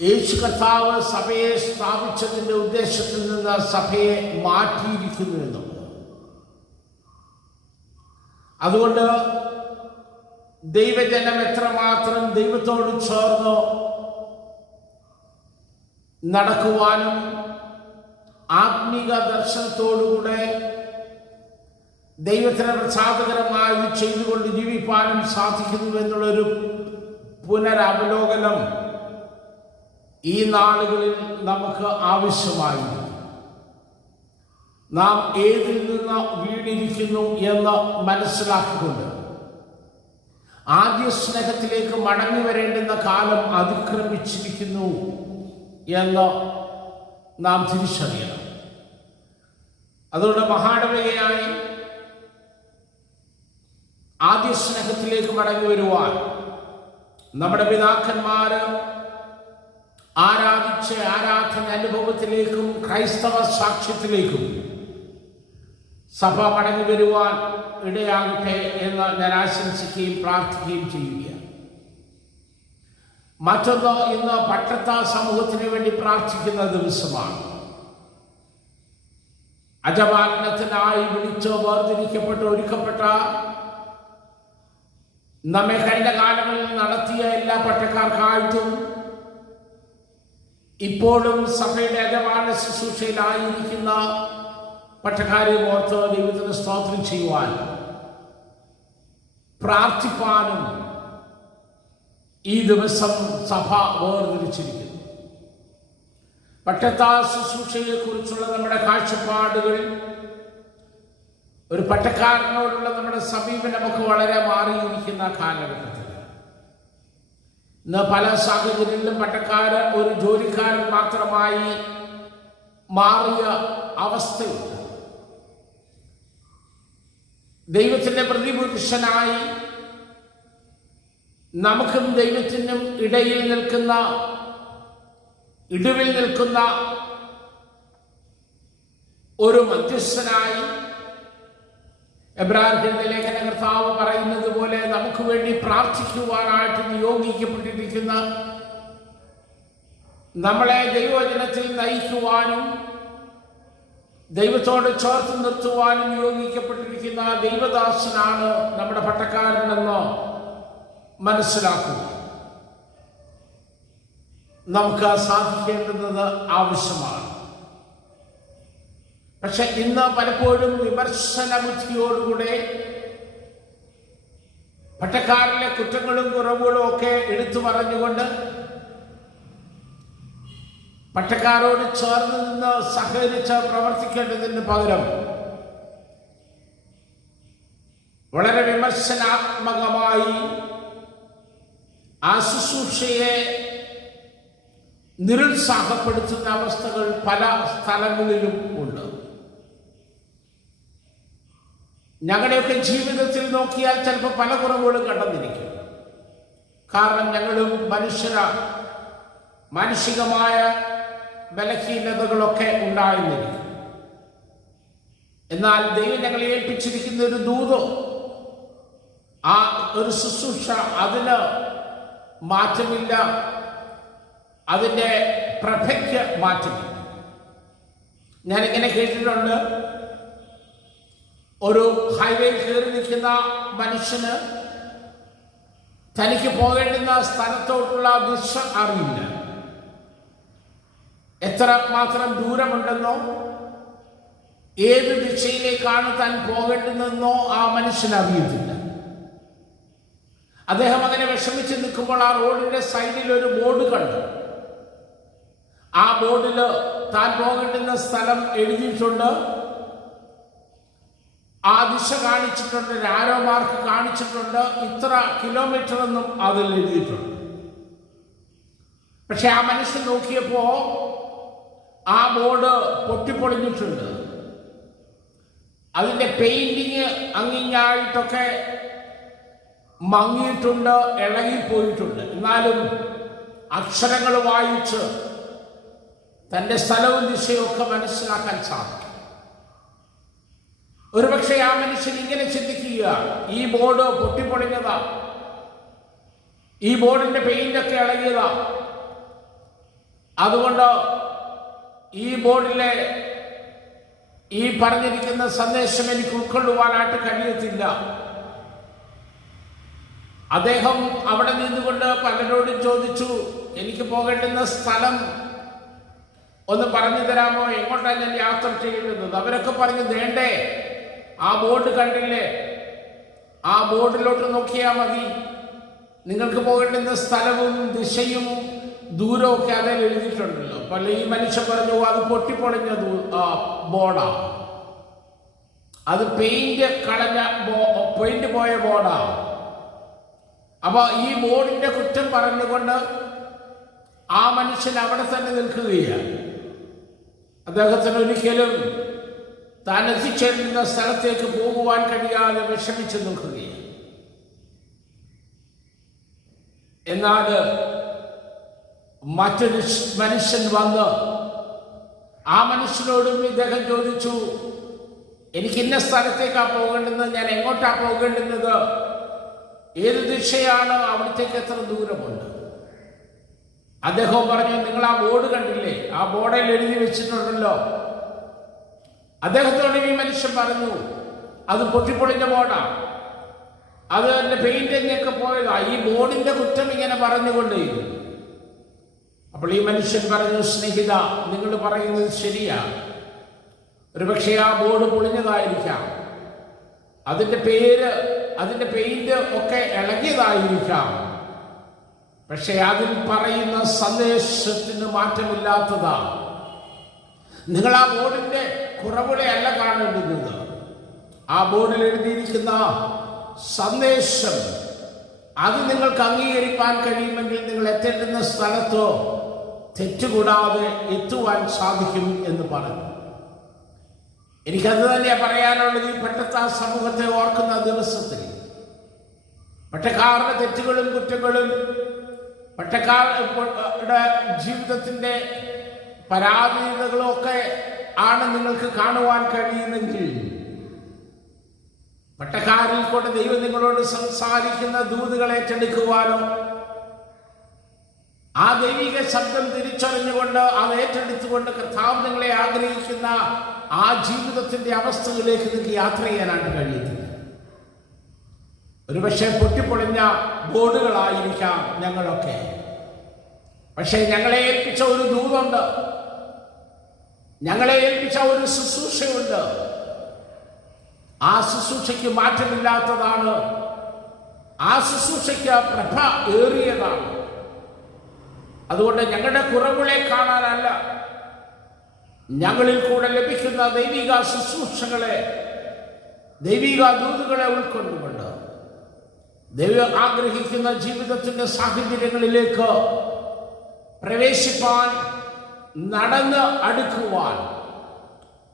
യേശു കർത്താവ് സഭയെ സ്ഥാപിച്ചതിൻ്റെ ഉദ്ദേശത്തിൽ നിന്ന് സഭയെ മാറ്റിയിരിക്കുന്നു എന്നുള്ളത്. അതുകൊണ്ട് ദൈവജനം എത്രമാത്രം ദൈവത്തോട് ചേർന്ന് നടക്കുവാനും ആത്മീക ദർശനത്തോടുകൂടെ ദൈവത്തിന് പ്രസാദകരമായി ചെയ്തുകൊണ്ട് ജീവിപ്പാനും സാധിക്കുന്നു എന്നുള്ളൊരു പുനരവലോകനം ഈ നാളുകളിൽ നമുക്ക് ആവശ്യമായിരുന്നു. നാം ഏതിൽ നിന്ന് വീണിരിക്കുന്നു എന്ന് മനസ്സിലാക്കിക്കൊണ്ട് ആദ്യ സ്നേഹത്തിലേക്ക് മടങ്ങി വരേണ്ടുന്ന കാലം അതിക്രമിച്ചിരിക്കുന്നു എന്ന് നാം തിരിച്ചറിയണം. അതുകൊണ്ട് മഹാടവയായി ആദ്യ സ്നേഹത്തിലേക്ക് മടങ്ങി വരുവാൻ നമ്മുടെ പിതാക്കന്മാര് ആരാധിച്ച ആരാധന അനുഭവത്തിലേക്കും ക്രൈസ്തവ സാക്ഷ്യത്തിലേക്കും സഭ മടങ്ങി വരുവാൻ ഇടയാകട്ടെ എന്ന് ഞാൻ ആശംസിക്കുകയും പ്രാർത്ഥിക്കുകയും ചെയ്യുകയാണ്. മറ്റൊന്ന്, ഇന്ന് പട്ടത്ത സമൂഹത്തിന് വേണ്ടി പ്രാർത്ഥിക്കുന്ന ദിവസമാണ്. അജപാലനത്തിനായി വിളിച്ച് വേർതിരിക്കപ്പെട്ട് ഒരുക്കപ്പെട്ട നമ്മെ കഴിഞ്ഞ കാലങ്ങളിൽ നടത്തിയ എല്ലാ പട്ടക്കാർക്കായിട്ടും ഇപ്പോഴും സഭയുടെ അജപാലന ശുശ്രൂഷയിലായിരിക്കുന്ന പട്ടക്കാരെ ഓർത്ത് ദൈവത്തിന് സ്തോത്രം ചെയ്യുവാൻ പ്രാർത്ഥിപ്പാനും ഈ ദിവസം സഭ വേർതിരിച്ചിരിക്കുന്നു. പട്ടത്ത ശുശ്രൂഷയെ കുറിച്ചുള്ള നമ്മുടെ കാഴ്ചപ്പാടുകൾ, ഒരു പട്ടക്കാരനോടുള്ള നമ്മുടെ സമീപനമൊക്കെ വളരെ മാറിയിരിക്കുന്ന കാലഘട്ടത്തിൽ ഇന്ന് പല സാഹചര്യങ്ങളിലും പട്ടക്കാരൻ ഒരു ജോലിക്കാരൻ മാത്രമായി മാറിയ അവസ്ഥയുണ്ട്. ദൈവത്തിൻ്റെ പ്രതിപുരുഷനായി നമുക്കും ദൈവത്തിനും ഇടയിൽ നിൽക്കുന്ന, ഇടിവിൽ നിൽക്കുന്ന ഒരു മധ്യസ്ഥനായി എബ്രായരുടെ ലേഖന കർത്താവ് പറയുന്നത് പോലെ നമുക്ക് വേണ്ടി പ്രാർത്ഥിക്കുവാനായിട്ട് നിയോഗിക്കപ്പെട്ടിരിക്കുന്ന, നമ്മളെ ദൈവവചനത്തിൽ നയിക്കുവാനും ദൈവത്തോട് ചേർത്ത് നിർത്തുവാനും നിയോഗിക്കപ്പെട്ടിരിക്കുന്ന ദൈവദാസനാണ് നമ്മുടെ പട്ടക്കാരനെന്ന് മനസ്സിലാക്കുക. നമുക്ക് സാധിക്കേണ്ടുന്നത് ആവശ്യമാണ്. പക്ഷെ ഇന്ന് പലപ്പോഴും വിമർശന ബുദ്ധിയോടുകൂടെ പട്ടക്കാരിലെ കുറ്റങ്ങളും കുറവുകളും ഒക്കെ എടുത്തു പറഞ്ഞുകൊണ്ട് പട്ടക്കാരോട് ചേർന്ന് നിന്ന് സഹകരിച്ച് പ്രവർത്തിക്കേണ്ടതിന് പകരം വളരെ വിമർശനാത്മകമായി ആ ശുശ്രൂഷയെ നിരുത്സാഹപ്പെടുത്തുന്ന അവസ്ഥകൾ പല സ്ഥലങ്ങളിലും ഉണ്ട്. ഞങ്ങളുടെയൊക്കെ ജീവിതത്തിൽ നോക്കിയാൽ ചിലപ്പോൾ പല കുറവുകളും കണ്ടെന്നിരിക്കും. കാരണം ഞങ്ങളും മാനുഷികമായ ബലഹീനതകളൊക്കെ ഉണ്ടായിരുന്നിരിക്കും. എന്നാൽ ദൈവം ഞങ്ങളെ ഏൽപ്പിച്ചിരിക്കുന്ന ഒരു ദൂതോ ആ ഒരു ശുശ്രൂഷ അതിന് മാറ്റമില്ല, അതിൻ്റെ പ്രഭയ്ക്ക് മാറ്റമില്ല. ഞാനിങ്ങനെ കേട്ടിട്ടുണ്ട്, ഒരു ഹൈവേയിൽ കയറി നിൽക്കുന്ന മനുഷ്യന് തനിക്ക് പോകേണ്ടുന്ന സ്ഥലത്തോട്ടുള്ള ദിശ അറിയില്ല. എത്ര മാത്രം ദൂരമുണ്ടെന്നോ ഏത് ദിശയിലേക്കാണ് താൻ പോകേണ്ടതെന്നോ ആ മനുഷ്യന് അറിയത്തില്ല. അദ്ദേഹം അങ്ങനെ വിഷമിച്ച് നിൽക്കുമ്പോൾ ആ റോഡിന്റെ സൈഡിൽ ഒരു ബോർഡ് കണ്ടു. ആ ബോർഡിൽ താൻ പോകേണ്ടുന്ന സ്ഥലം എഴുതിയിട്ടുണ്ട്, ആ ദിശ കാണിച്ചിട്ടുണ്ട്, ഒരു ആരോ മാർക്ക് കാണിച്ചിട്ടുണ്ട്, ഇത്ര കിലോമീറ്റർ എന്നും അതിൽ എഴുതിയിട്ടുണ്ട്. പക്ഷെ ആ മനുഷ്യൻ നോക്കിയപ്പോ ആ ബോർഡ് പൊട്ടിപ്പൊളിഞ്ഞിട്ടുണ്ട്. അതിൻ്റെ പെയിന്റിങ് അങ്ങിങ്ങായിട്ടൊക്കെ മങ്ങിയിട്ടുണ്ട്, ഇളകിപ്പോയിട്ടുണ്ട്. എന്നാലും അക്ഷരങ്ങൾ വായിച്ച് തൻ്റെ സ്ഥലവും ദിശയും ഒക്കെ മനസ്സിലാക്കാൻ സാധിക്കും. ഒരുപക്ഷെ ആ മനുഷ്യൻ ഇങ്ങനെ ചിന്തിക്കുക, ഈ ബോർഡ് പൊട്ടിപ്പൊളിഞ്ഞതാ, ഈ ബോർഡിന്റെ പെയിന്റൊക്കെ ഇളകിയതാ, അതുകൊണ്ട് ഈ ബോർഡിലെ ഈ പറഞ്ഞിരിക്കുന്ന സന്ദേശം എനിക്ക് ഉൾക്കൊള്ളുവാനായിട്ട് കഴിയത്തില്ല. അദ്ദേഹം അവിടെ നിന്നുകൊണ്ട് പലരോടും ചോദിച്ചു, എനിക്ക് പോകേണ്ടുന്ന സ്ഥലം ഒന്ന് പറഞ്ഞു തരാമോ, എങ്ങോട്ടാണ് ഞാൻ യാത്ര ചെയ്യുന്നത്? അവരൊക്കെ പറഞ്ഞു, വേണ്ടേ, ആ ബോർഡ് കണ്ടില്ലേ, ആ ബോർഡിലോട്ട് നോക്കിയാൽ മതി, നിങ്ങൾക്ക് പോകേണ്ടുന്ന സ്ഥലവും ദിശയും ദൂരവും ഒക്കെ അതിൽ എഴുതിയിട്ടുണ്ടല്ലോ. അപ്പോൾ ഈ മനുഷ്യൻ പറഞ്ഞു, അത് പൊട്ടിപ്പൊളിഞ്ഞ ബോർഡാ, അത് പെയിന്റ് പോയ ബോർഡാ. അപ്പൊ ഈ ബോർഡിന്റെ കുറ്റം പറഞ്ഞുകൊണ്ട് ആ മനുഷ്യൻ അവിടെ തന്നെ നിൽക്കുകയാണ്. അദ്ദേഹത്തിന് ഒരിക്കലും താൻ എത്തിച്ചേരുന്ന സ്ഥലത്തേക്ക് പോകുവാൻ കഴിയാതെ വിഷമിച്ചു നിൽക്കുകയാണ്. എന്നാൽ മറ്റൊരു മനുഷ്യൻ വന്ന് ആ മനുഷ്യനോടും ഇദ്ദേഹം ചോദിച്ചു, എനിക്ക് ഇന്ന സ്ഥലത്തേക്കാണ് പോകേണ്ടുന്നത്, ഞാൻ എങ്ങോട്ടാ പോകേണ്ടുന്നത്, ഏത് ദിശയാണ്, അവിടത്തേക്ക് എത്ര ദൂരമുണ്ട്? അദ്ദേഹം പറഞ്ഞു, നിങ്ങൾ ആ ബോർഡ് കണ്ടില്ലേ, ആ ബോർഡിൽ എഴുതി വെച്ചിട്ടുണ്ടല്ലോ. അദ്ദേഹത്തോട് ഈ മനുഷ്യൻ പറഞ്ഞു, അത് പൊട്ടിപ്പൊളിഞ്ഞ ബോർഡാ, അത് എൻ്റെ പെയിന്റിങ്ങൊക്കെ പോയതാ, ഈ ബോർഡിന്റെ കുറ്റം ഇങ്ങനെ പറഞ്ഞുകൊണ്ടേയിരുന്നു. അപ്പോൾ ഈ മനുഷ്യൻ പറഞ്ഞു, സ്നേഹിത, നിങ്ങൾ പറയുന്നത് ശരിയാ, ഒരുപക്ഷെ ആ ബോർഡ് പൊളിഞ്ഞതായിരിക്കാം, അതിൻ്റെ പെയിന്റ് ഒക്കെ ഇളകിയതായിരിക്കാം, പക്ഷെ അതിൽ പറയുന്ന സന്ദേശത്തിന് മാറ്റമില്ലാത്തതാ. നിങ്ങൾ ആ ബോർഡിന്റെ കുറവുകളെ അല്ല കാണേണ്ടുന്നത്, ആ ബോർഡിൽ എഴുതിയിരിക്കുന്ന സന്ദേശം അത് നിങ്ങൾക്ക് അംഗീകരിക്കാൻ കഴിയുമെങ്കിൽ നിങ്ങൾ എത്തേണ്ടുന്ന സ്ഥലത്തോ തെറ്റുകൂടാതെ എത്തുവാൻ സാധിക്കും എന്ന് പറഞ്ഞു. എനിക്കത് തന്നെയാണ് പറയാനുള്ളത്. ഈ പെട്ടത്ത സമൂഹത്തെ ഓർക്കുന്ന ദിവസത്തിൽ പട്ടക്കാരുടെ തെറ്റുകളും കുറ്റങ്ങളും, പട്ടക്കാരുടെ ജീവിതത്തിന്റെ പരാധീനതകളും ഒക്കെ ആണ് നിങ്ങൾക്ക് കാണുവാൻ കഴിയുന്നെങ്കിൽ, പട്ടക്കാരിൽ കൊണ്ട് ദൈവം നിങ്ങളോട് സംസാരിക്കുന്ന ദൂതുകൾ ഏറ്റെടുക്കുവാനോ, ആ ദൈവിക ശബ്ദം തിരിച്ചറിഞ്ഞുകൊണ്ട് അത് ഏറ്റെടുത്തുകൊണ്ട് കർത്താവ് നിങ്ങളെ ആഗ്രഹിക്കുന്ന ആ ജീവിതത്തിന്റെ അവസ്ഥകളിലേക്ക് നിങ്ങൾക്ക് യാത്ര ചെയ്യാനായിട്ട് കഴിയത്തില്ല. ഒരുപക്ഷെ പൊട്ടിപ്പൊളിഞ്ഞ ബോർഡുകളായിരിക്കാം ഞങ്ങളൊക്കെ, പക്ഷെ ഞങ്ങളെ ഏൽപ്പിച്ച ഒരു ദൂതുണ്ട്, ഞങ്ങളെ ഏൽപ്പിച്ച ഒരു ശുശ്രൂഷയുണ്ട്. ആ ശുശ്രൂഷയ്ക്ക് മാറ്റമില്ലാത്തതാണ്. ആ ശുശ്രൂഷയ്ക്ക് പ്രഭ ഏറിയതാണ്. അതുകൊണ്ട് ഞങ്ങളുടെ കുറവുകളെ കാണാനല്ല, ഞങ്ങളിൽ കൂടെ ലഭിക്കുന്ന ദൈവിക ശുശ്രൂഷകളെ, ദൈവിക ദൂതുകളെ ഉൾക്കൊണ്ടുകൊണ്ട് ദൈവം ആഗ്രഹിക്കുന്ന ജീവിതത്തിന്റെ സാഹചര്യങ്ങളിലേക്ക് പ്രവേശിപ്പാൻ, നടന്ന് അടുക്കുവാൻ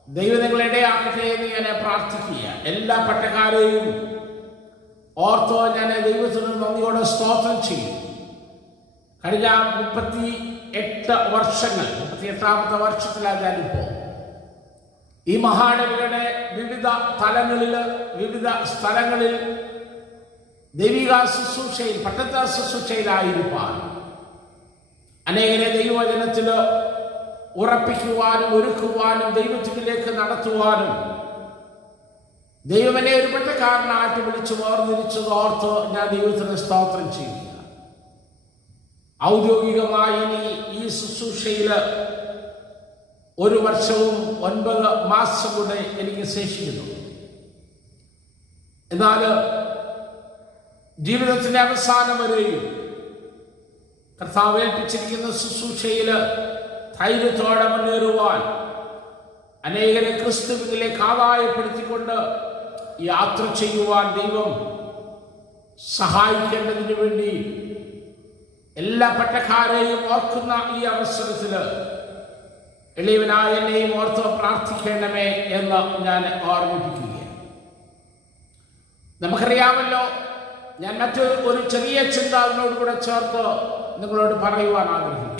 ദൈവം നിങ്ങളെ ഇടയാക്കട്ടെ എന്ന് ഞാൻ പ്രാർത്ഥിക്കുക. എല്ലാ പട്ടക്കാരെയും ഓർത്തോ ഞാൻ ദൈവത്തിന് നന്ദിയോടെ സ്തോത്രം ചെയ്യും. കഴിഞ്ഞ 38 വർഷങ്ങൾ, 38ാമത്തെ വർഷത്തിലാണ് ഞാനിപ്പോൾ ഈ മഹാനഗരയുടെ വിവിധ തലങ്ങളിൽ, വിവിധ സ്ഥലങ്ങളിൽ ദൈവിക ശുശ്രൂഷയിൽ, പട്ടത്ത ശുശ്രൂഷയിലായിരിക്കാൻ അനേകരെ ദൈവവചനത്തിൽ ഉറപ്പിക്കുവാനും ഒരുക്കുവാനും ദൈവത്തിലേക്ക് നടത്തുവാനും ദൈവമെന്നെ ഒരു പട്ടക്കാരനായിട്ട് വിളിച്ചു വേർതിരിച്ചത് ഓർത്ത് ഞാൻ ദൈവത്തിന് സ്തോത്രം ചെയ്യുക. ഔദ്യോഗികമായി ഇനി ഈ ശുശ്രൂഷയിൽ 1 വർഷവും 9 മാസം കൂടെ എനിക്ക് ശേഷിക്കുന്നു. എന്നാൽ ജീവിതത്തിന്റെ അവസാനം വരെയും കർത്താവ് ഏൽപ്പിച്ചിരിക്കുന്ന ശുശ്രൂഷയിൽ ധൈര്യത്തോടെ മുന്നേറുവാൻ, അനേകരെ ക്രിസ്തുവിലേക്ക് ആദായപ്പെടുത്തിക്കൊണ്ട് യാത്ര ചെയ്യുവാൻ ദൈവം സഹായിക്കേണ്ടതിന് വേണ്ടി എല്ലാ പട്ടക്കാരെയും ഓർക്കുന്ന ഈ അവസരത്തിൽ എളിയവനായ എന്നെയും ഓർത്ത് പ്രാർത്ഥിക്കണമേ എന്ന് ഞാൻ ഓർമ്മിപ്പിക്കുകയാണ്. നമുക്കറിയാമല്ലോ, ഞാൻ ഒരു ചെറിയ ചിന്ത അതിനോടുകൂടെ ചേർത്ത് നിങ്ങളോട് പറയുവാൻ ആഗ്രഹിക്കുന്നു.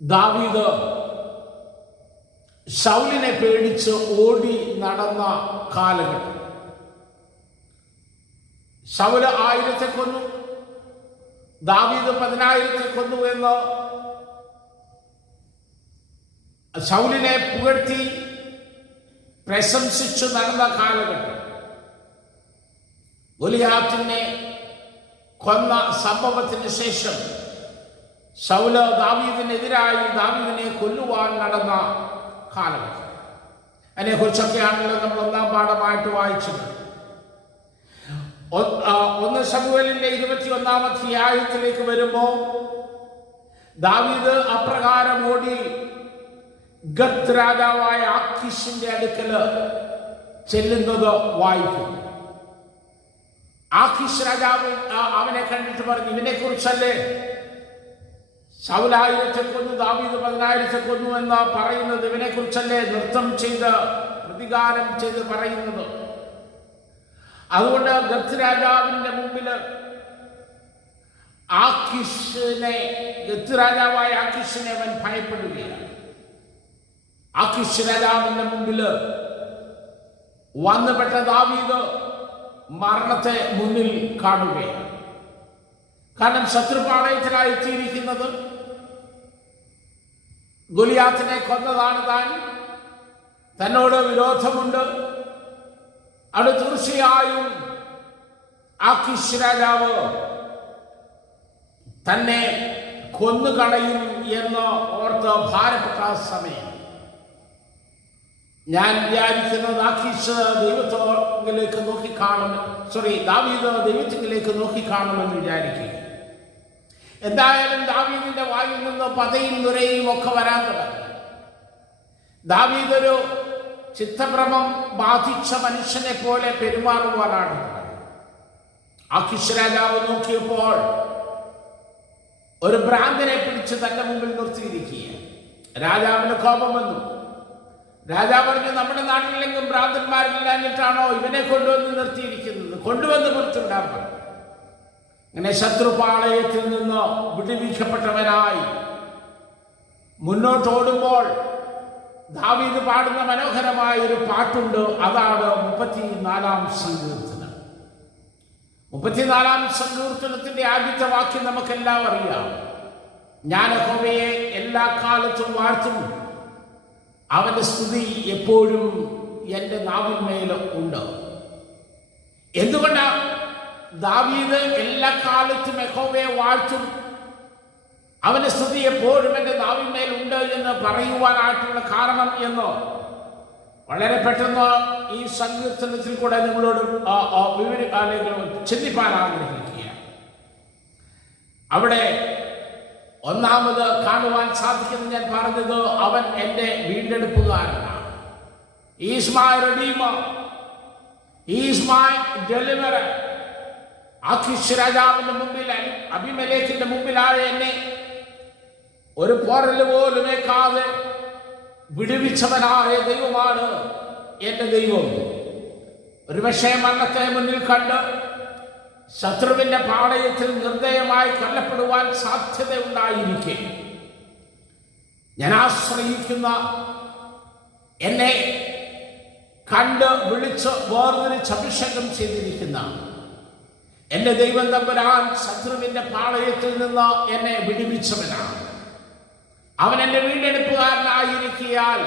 ദാവീദ് ശൗലിനെ പേടിച്ച് ഓടി നടന്ന കാലഘട്ടം. ശൗല് 1000 കൊന്നു, ദാവീദ് 10,000 കൊന്നു എന്ന് ശൗലിനെ പുകഴ്ത്തി പ്രശംസിച്ചു നടന്ന കാലഘട്ടം. ഗോലിയാത്തിനെ കൊന്ന സംഭവത്തിന് ശേഷം ശൗല് ദാവീദിനെതിരായി ദാവീദിനെ കൊല്ലുവാൻ നടന്ന കാലഘട്ടം. അതിനെക്കുറിച്ചൊക്കെയാണല്ലോ നമ്മൾ 1-ാം പാഠമായിട്ട് വായിച്ചത്. 1 ശമൂവേലിന്റെ 21-ാം അധ്യായത്തിലേക്ക് വരുമ്പോൾ ദാവീദ് അപ്രകാരം ഓടി ഗത്ത് രാജാവായ ആഖീശിന്റെ അടുക്കല് ചെല്ലുന്നത് വായിക്കുന്നു. ആഖീശ് രാജാവ് അവനെ കണ്ടിട്ട് പറഞ്ഞു, ഇവനെ കുറിച്ചല്ലേ ശൗൽ 1000 കൊന്നു, ദാവീദ് 10,000 കൊന്നു എന്ന് പറയുന്നത്? ഇവനെ കുറിച്ചല്ലേ നൃത്തം ചെയ്ത് പ്രതികാരം ചെയ്ത് പറയുന്നത്? അതുകൊണ്ട് ഗത്ത് രാജാവിന്റെ മുമ്പിൽ ഗത്ത് രാജാവായ ആഖീശിനെ അവൻ ഭയപ്പെടുകയാണ്. ആഖീശ് രാജാവിന്റെ മുമ്പിൽ വന്നുപെട്ട ദാവീദ് മരണത്തെ മുന്നിൽ കാണുകയാണ്. കാരണം ശത്രുപാളയത്തിലായി എത്തിയിരിക്കുന്നത് ഗോലിയാത്തിനെ കൊന്നതാണ് താൻ, തന്നോട് വിരോധമുണ്ട്. അത് തീർച്ചയായും ആഖീശ് രാജാവ് തന്നെ കൊന്നുകളയും എന്ന് ഓർത്ത് ഭാരപ്പെട്ട സമയം ഞാൻ വിചാരിക്കുന്നത് ആഖീശ് ദൈവത്തിലേക്ക് ദാവീദ് ദൈവത്തിലേക്ക് നോക്കിക്കാണുമെന്ന് വിചാരിക്കുക. എന്തായാലും ദാവീദിന്റെ വായിൽ നിന്ന് പതയും നുരയും ഒക്കെ വരാൻ തുടങ്ങി. ദാവീദ് ഒരു ചിത്തഭ്രമം ബാധിച്ച മനുഷ്യനെ പോലെ പെരുമാറുവാനാണ്. ആഖീശ് രാജാവ് നോക്കിയപ്പോൾ ഒരു ഭ്രാന്തനെ പിടിച്ച് തന്റെ മുമ്പിൽ നിർത്തിയിരിക്കുക. രാജാവിന് കോപം വന്നു. രാജാവ് പറഞ്ഞു, നമ്മുടെ നാട്ടിലെങ്കിലും ഭ്രാന്തന്മാരില്ലാഞ്ഞിട്ടാണോ ഇവനെ കൊണ്ടുവന്ന് നിർത്തിയിരിക്കുന്നത്? കൊണ്ടുവന്ന് പുറത്തുണ്ടാൻ പറഞ്ഞു. അങ്ങനെ ശത്രുപാളയത്തിൽ നിന്ന് വിടുവിക്കപ്പെട്ടവനായി മുന്നോട്ടോടുമ്പോൾ ദാവീദ് പാടുന്ന മനോഹരമായ ഒരു പാട്ടുണ്ട്. അതാണ് 34-ാം സങ്കീർത്തനം. 34-ാം സങ്കീർത്തനത്തിന്റെ ആദ്യത്തെ വാക്യം നമുക്കെല്ലാം അറിയാം. ഞാൻ യഹോവയെ എല്ലാ കാലത്തും വാഴ്ത്തും, അവന്റെ സ്തുതി എപ്പോഴും എൻ്റെ നാവിന്മേൽ ഉണ്ട്. എന്തുകൊണ്ടാ ദാവീദ് എല്ലാ കാലത്തും യഹോവയെ വാഴ്ത്തും, അവന്റെ സ്തുതി എപ്പോഴും എൻ്റെ നാവിന്മേൽ ഉണ്ട് എന്ന് പറയുവാനായിട്ടുള്ള കാരണം എന്ന് വളരെ പെട്ടെന്ന് ഈ സങ്കീർത്തനത്തിൽ കൂടെ നിങ്ങളോട് ചിന്തിപ്പാൻ ആഗ്രഹിക്കുക. അവിടെ ഒന്നാമത് കാണുവാൻ സാധിക്കുന്നത്, ഞാൻ പറഞ്ഞത്, അവൻ എൻ്റെ വീണ്ടെടുപ്പുകാരനാണ്. Is my redeemer, is my deliverer. Achish രാജാവിന്റെ മുമ്പിൽ, അബിമേലെക്കിന്റെ മുമ്പിലായ എന്നെ ഒരു പോറല് പോലും ഏൽക്കാതെ വിടുവിച്ചവനായ ദൈവമാണ് എന്റെ ദൈവം. ഒരുപക്ഷെ മരണത്തെ മുന്നിൽ കണ്ട് ശത്രുവിന്റെ പാളയത്തിൽ നിർദ്ദയമായി കൊല്ലപ്പെടുവാൻ സാധ്യതയുണ്ടായിരിക്കെ, ഞാൻ ആശ്രയിക്കുന്ന, എന്നെ കണ്ട് വിളിച്ച് വേർതിരിച്ച് അഭിഷേകം ചെയ്തിരിക്കുന്ന എന്റെ ദൈവം തമ്പുരാൻ ശത്രുവിന്റെ പാളയത്തിൽ നിന്ന് എന്നെ വിടുവിച്ചവനാണ്. അവൻ എന്റെ വീണ്ടെടുപ്പുകാരനായിരിക്കിയാൽ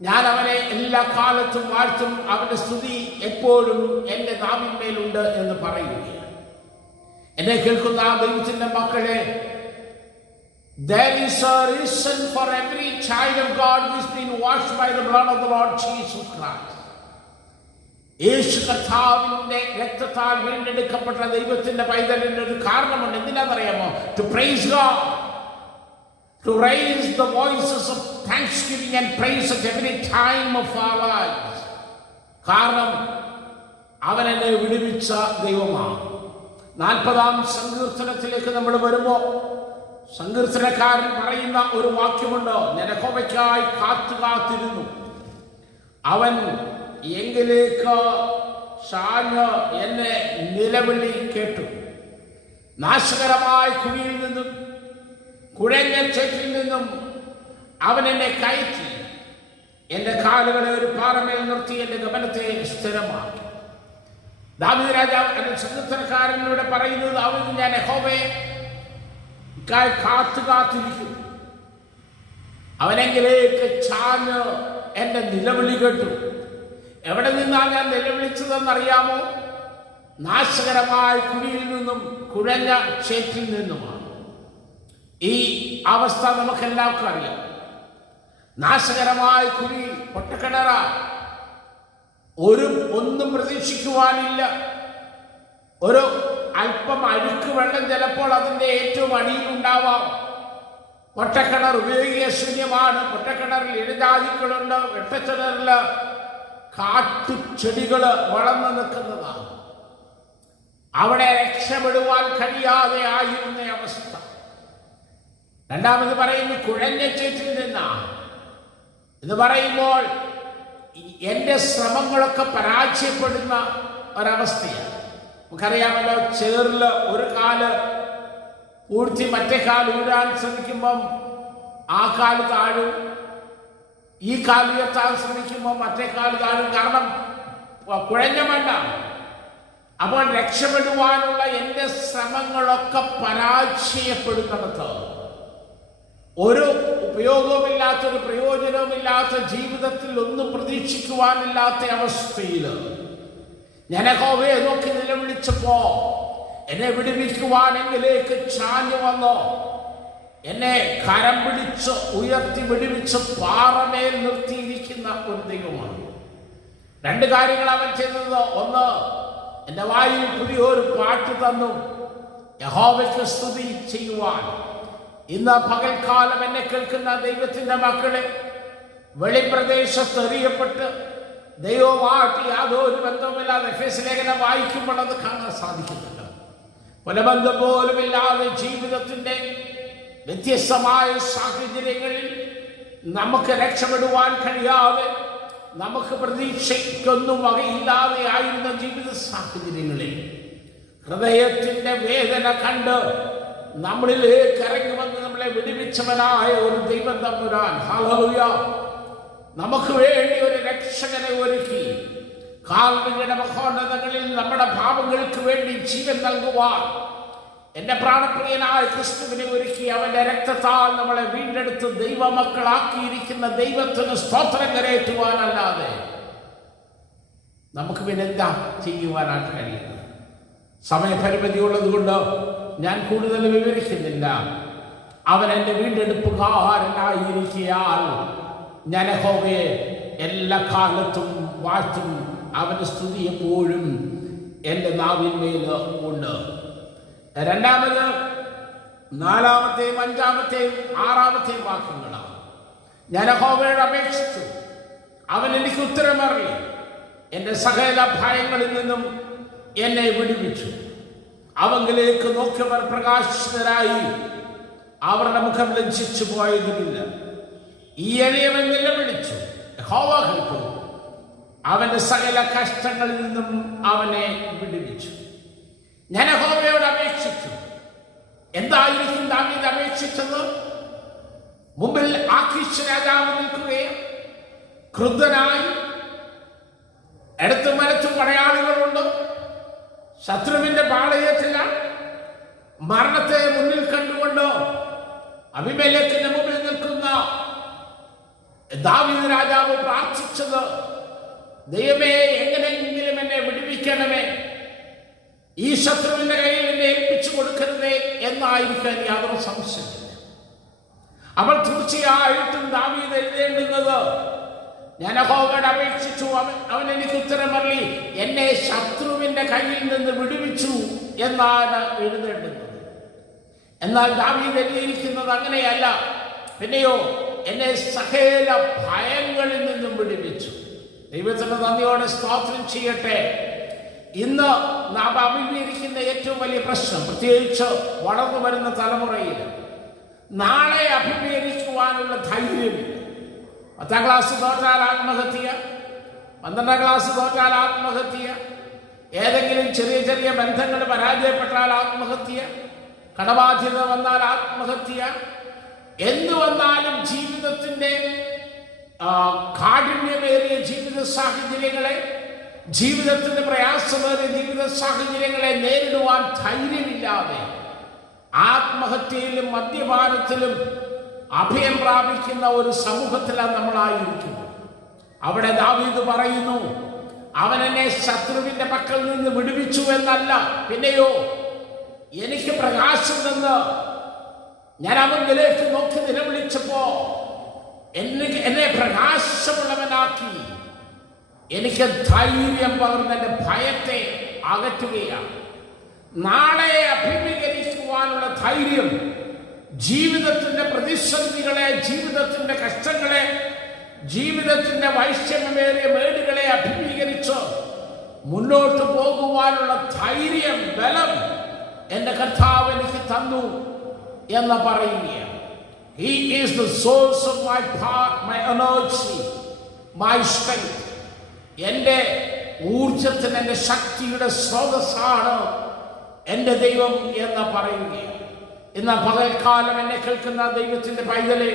ഞാൻ അവനെ എല്ലാ കാലത്തും വാഴ്ത്തും. അവന്റെ സ്തുതി എപ്പോഴും എന്റെ നാവിന്മേലുണ്ട് എന്ന് പറയുകയാണ്. എന്നെ കേൾക്കുന്ന ദൈവത്തിന്റെ മക്കളെ, there is a reason for every child of God who has been washed by the blood of the Lord Jesus Christ. യേശു കർത്താവിന്റെ രക്തത്താൽ വീണ്ടെടുക്കപ്പെട്ട ദൈവത്തിന്റെ പൈതലിന് ഒരു കാരണമുണ്ട്. എന്തിനാണെന്നറിയാമോ? To praise God, to raise the voices of thanksgiving and praise at every time of our lives. കാരണം അവൻ എന്നെ വിടുവിച്ച ദൈവമാണ്. 40-ാം സങ്കീർത്തനത്തിലേക്ക് നമ്മൾ വരുമ്പോൾ സങ്കീർത്തനക്കാരൻ പറയുന്ന ഒരു വാക്യമുണ്ട്, ഞാൻ യഹോവയ്ക്കായി കാത്തിരുന്നു, അവൻ എങ്കിലേക്ക് ചാഞ്ഞ് എന്നെ നിലവിളി കേട്ടു. നാശകരമായ കുഴിയിൽ നിന്നും കുഴഞ്ഞ ചേറ്റിൽ നിന്നും അവൻ എന്നെ കയറ്റി, എന്റെ കാലുകളെ ഒരു പാറമേൽ നിർത്തി എന്റെ ഗമനത്തെ സ്ഥിരമാക്കി. ദാവീദ് രാജാവ് സങ്കീർത്തനക്കാരനോട് പറയുന്നത്, അവൻ ഞാൻ യഹോവയെ കാത്തിരിക്കും, അവനെങ്കിലേക്ക് ചാഞ്ഞ് എന്റെ നിലവിളി കേട്ടു. എവിടെ നിന്നാണ് ഞാൻ നിലവിളിച്ചതെന്നറിയാമോ? നാശകരമായ കുഴിയിൽ നിന്നും കുഴഞ്ഞ ചേറ്റിൽ നിന്നുമാണ്. ഈ അവസ്ഥ നമുക്കെല്ലാവർക്കും അറിയാം. നാശകരമായ കുഴി, പൊട്ടക്കിണറ, ഒന്നും പ്രതീക്ഷിക്കുവാനില്ല. ഒരു അല്പം അഴുക്ക് വെള്ളം ചിലപ്പോൾ അതിൻ്റെ ഏറ്റവും അടിയിലുണ്ടാവാം. പൊട്ടക്കിണർ ഉപയോഗശൂന്യമാണ്. പൊട്ടക്കിണറിൽ ഇഴജാതികളുണ്ട്, വെട്ടക്കിണറിൽ കാട്ടുചെടികള് വളർന്നു നിൽക്കുന്നതാണ്. അവിടെ രക്ഷപ്പെടുവാൻ കഴിയാതെ ആയിരുന്ന അവസ്ഥ. രണ്ടാമത് പറയുന്നു, കുഴഞ്ഞ ചേറ്റിൽ നിന്നാണ് എന്ന് പറയുമ്പോൾ എൻ്റെ ശ്രമങ്ങളൊക്കെ പരാജയപ്പെടുന്ന ഒരവസ്ഥയാണ്. നമുക്കറിയാമല്ലോ, ചേറില് ഒരു കാല് പൂഴ്ത്തി മറ്റേ കാല് ഊരാൻ ശ്രമിക്കുമ്പം ആ കാല് താഴും, ഈ കാല് ഉയർത്താൻ ശ്രമിക്കുമ്പോൾ മറ്റേ കാല് താഴും. കാരണം കുഴഞ്ഞ മണ്ണാണ്. അപ്പോൾ രക്ഷപ്പെടുവാനുള്ള എൻ്റെ ശ്രമങ്ങളൊക്കെ പരാജയപ്പെടുന്നിടത്ത്, ഒരു ഉപയോഗവുമില്ലാത്തൊരു പ്രയോജനവുമില്ലാത്ത ജീവിതത്തിൽ ഒന്നും പ്രതീക്ഷിക്കുവാനില്ലാത്ത അവസ്ഥയിൽ ഞാൻ യഹോവയെ നോക്കി നിലവിളിച്ചപ്പോ എന്നെ വിടുവിക്കുവാനെങ്കിലേക്ക് ചാഞ്ഞു വന്നോ, എന്നെ കരം പിടിച്ച് ഉയർത്തി വിടുവിച്ച് പാറമേൽ നിർത്തിയിരിക്കുന്ന ഒരു ദൈവമാണ്. രണ്ട് കാര്യങ്ങൾ അവൻ ചെയ്തത്. ഒന്ന്, എൻ്റെ വായിൽ പുതിയൊരു പാട്ട് തന്നു, യഹോവയ്ക്ക് സ്തുതി ചെയ്യുവാൻ. ഇന്ന് പകൽക്കാലം എന്നെ കേൾക്കുന്ന ദൈവത്തിന്റെ മക്കളെ, വെളിപ്രദേശത്ത് എറിയപ്പെട്ട് ദൈവവുമായിട്ട് യാതൊരു ബന്ധവുമില്ലാതെ എഫേസ്യ ലേഖനം വായിക്കുമ്പോൾ അത് കാണാൻ സാധിക്കുന്നില്ല. പല ബന്ധം പോലുമില്ലാതെ ജീവിതത്തിന്റെ വ്യത്യസ്തമായ സാഹചര്യങ്ങളിൽ നമുക്ക് രക്ഷപ്പെടുവാൻ കഴിയാതെ, നമുക്ക് പ്രതീക്ഷയ്ക്കൊന്നും വകയില്ലാതെ ആയിരുന്ന ജീവിത സാഹചര്യങ്ങളിൽ ഹൃദയത്തിന്റെ വേദന കണ്ട് നമ്മളിലേക്ക് ഇറങ്ങി വന്ന് നമ്മളെ വിടുവിച്ചവനായ ഒരു ദൈവം തമ്പുരാൻ, ഹല്ലേലൂയ, നമുക്ക് വേണ്ടി ഒരു രക്ഷകനെ ഒരുക്കി. കാൽവരിയുടെ മഹോന്നതങ്ങളിൽ നമ്മുടെ പാപങ്ങൾക്ക് വേണ്ടി ജീവൻ നൽകുവാൻ എന്റെ പ്രാണപ്രിയനായ ക്രിസ്തുവിനെ ഒരുക്കി അവന്റെ രക്തത്താൽ നമ്മളെ വീണ്ടെടുത്ത് ദൈവമക്കളാക്കിയിരിക്കുന്ന ദൈവത്തിന് സ്തോത്രം കരയേറ്റുവാനല്ലാതെ നമുക്ക് പിന്നെന്താ ചെയ്യുവാനായിട്ട് കഴിയുന്നത്? സമയപരിമിതി ഉള്ളതുകൊണ്ട് ഞാൻ കൂടുതൽ വിവരിക്കുന്നില്ല. അവൻ എൻ്റെ വീണ്ടെടുപ്പുകാരനായിരിക്കയാൽ ഞാൻ യഹോവയെ എല്ലാ കാലത്തും വാഴ്ത്തും. അവന്റെ സ്തുതി എപ്പോഴും എൻ്റെ നാവിന്മേൽ ഉണ്ട്. രണ്ടാമത് 4-ാമത്തെയും 5-ാമത്തെയും 6-ാമത്തെയും വാക്യങ്ങളാണ്. ഞാൻ യഹോവയോട് അപേക്ഷിച്ചു, അവൻ എനിക്ക് ഉത്തരമറി, എൻ്റെ സകല ഭയങ്ങളിൽ നിന്നും എന്നെ വിടുവിച്ചു. അവങ്കിലേക്ക് നോക്കിയവർ പ്രകാശിതരായി, അവരുടെ മുഖം ലജ്ജിച്ചു പോയതുമില്ല. ഈ എളിയവൻ നിലവിളിച്ചു, യഹോവ കേട്ടു, അവന്റെ സകല കഷ്ടങ്ങളിൽ നിന്നും അവനെ വിടുവിച്ചു. ഞാൻ യഹോവയോട് അപേക്ഷിച്ചു. എന്തായിരിക്കും ദാവീദ് അപേക്ഷിച്ചത്? മുമ്പിൽ ആഖീശ് രാജാവ് നിൽക്കുകയും ക്രുദ്ധനായി, അടുത്തും വലത്തും പടയാളികളുണ്ട്, ശത്രുവിന്റെ പാളയത്തിലാണ്. മരണത്തെ മുന്നിൽ കണ്ടുകൊണ്ട് അബീമേലെക്കിന്റെ മുമ്പിൽ നിൽക്കുന്ന ദാവീദ് രാജാവ് പ്രാർത്ഥിച്ചത്, ദൈവമേ, എങ്ങനെയെങ്കിലും എന്നെ വിടുവിക്കണമേ, ഈ ശത്രുവിന്റെ കയ്യിൽ എന്നെ ഏൽപ്പിച്ചു കൊടുക്കരുതേ എന്നായിരിക്കാൻ യാതൊരു സംശയമില്ല. അവൾ തീർച്ചയായിട്ടും ദാവീദ് എഴുതേണ്ടുന്നത്, ഞാൻ യഹോവയോട് അപേക്ഷിച്ചു, അവൻ എനിക്ക് ഉത്തരമറി, എന്നെ ശത്രുവിന്റെ കയ്യിൽ നിന്ന് വിടുവിച്ചു എന്നാണ് എഴുതേണ്ടുന്നത്. എന്നാൽ ദാവീദ് എഴുതിയിരിക്കുന്നത് അങ്ങനെയല്ല. പിന്നെയോ, എന്നെ സകല ഭയങ്ങളിൽ നിന്നും വിടുവിച്ചു. ദൈവത്തിന് നന്ദിയോടെ സ്തോത്രം ചെയ്യട്ടെ. ഇന്ന് നാം അഭിമുഖീകരിക്കുന്ന ഏറ്റവും വലിയ പ്രശ്നം, പ്രത്യേകിച്ച് വളർന്നു വരുന്ന തലമുറയിൽ, നാളെ അഭിമുഖീകരിക്കുവാനുള്ള ധൈര്യമില്ല. 10ാം ക്ലാസ് തോറ്റാൽ ആത്മഹത്യ, 12ാം ക്ലാസ് തോറ്റാൽ ആത്മഹത്യ, ഏതെങ്കിലും ചെറിയ ചെറിയ ബന്ധങ്ങൾ പരാജയപ്പെട്ടാൽ ആത്മഹത്യ, കടബാധ്യത വന്നാൽ ആത്മഹത്യ, എന്തു വന്നാലും ജീവിതത്തിന്റെ കാഠിന്യമേറിയ ജീവിത സാഹചര്യങ്ങളെ, ജീവിതത്തിന്റെ പ്രയാസമേറിയ ജീവിത സാഹചര്യങ്ങളെ നേരിടുവാൻ ധൈര്യമില്ലാതെ ആത്മഹത്യയിലും മദ്യപാനത്തിലും അഭയം പ്രാപിക്കുന്ന ഒരു സമൂഹത്തിലാണ് നമ്മളായിരിക്കുന്നത്. അവിടെ ദാവീദ് പറയുന്നു, അവൻ എന്നെ ശത്രുവിന്റെ പക്കൽ നിന്ന് വിടുവിച്ചു എന്നല്ല, പിന്നെയോ എനിക്ക് പ്രകാശം തന്ന് ഞാൻ അവനിലേക്ക് നോക്കി നിലവിളിച്ചപ്പോ എന്നെ പ്രകാശമുള്ളവനാക്കി, എനിക്ക് ധൈര്യം പകർന്ന് എന്റെ ഭയത്തെ അകറ്റുകയാണ്. നാളെ അഭിമുഖീകരിക്കുവാനുള്ള ധൈര്യം, ജീവിതത്തിന്റെ പ്രതിസന്ധികളെ, ജീവിതത്തിന്റെ കഷ്ടങ്ങളെ, ജീവിതത്തിന്റെ വൈഷമ്യമേറിയ മേടുകളെ അഭിമുഖീകരിച്ച് മുന്നോട്ട് പോകുവാനുള്ള ധൈര്യം, ബലം എന്റെ കർത്താവ് എനിക്ക് തന്നു എന്ന് പറയുകയാണ്. He is the source of my power, my energy, my strength. എൻ്റെ ഊർജത്തിന്, എൻ്റെ ശക്തിയുടെ സ്രോതസ്സാണ് എൻ്റെ ദൈവം എന്ന് പറയുകയാണ്. ഇന്ന് പകൽക്കാലം എന്നെ കേൾക്കുന്ന ദൈവത്തിന്റെ പൈതലെ,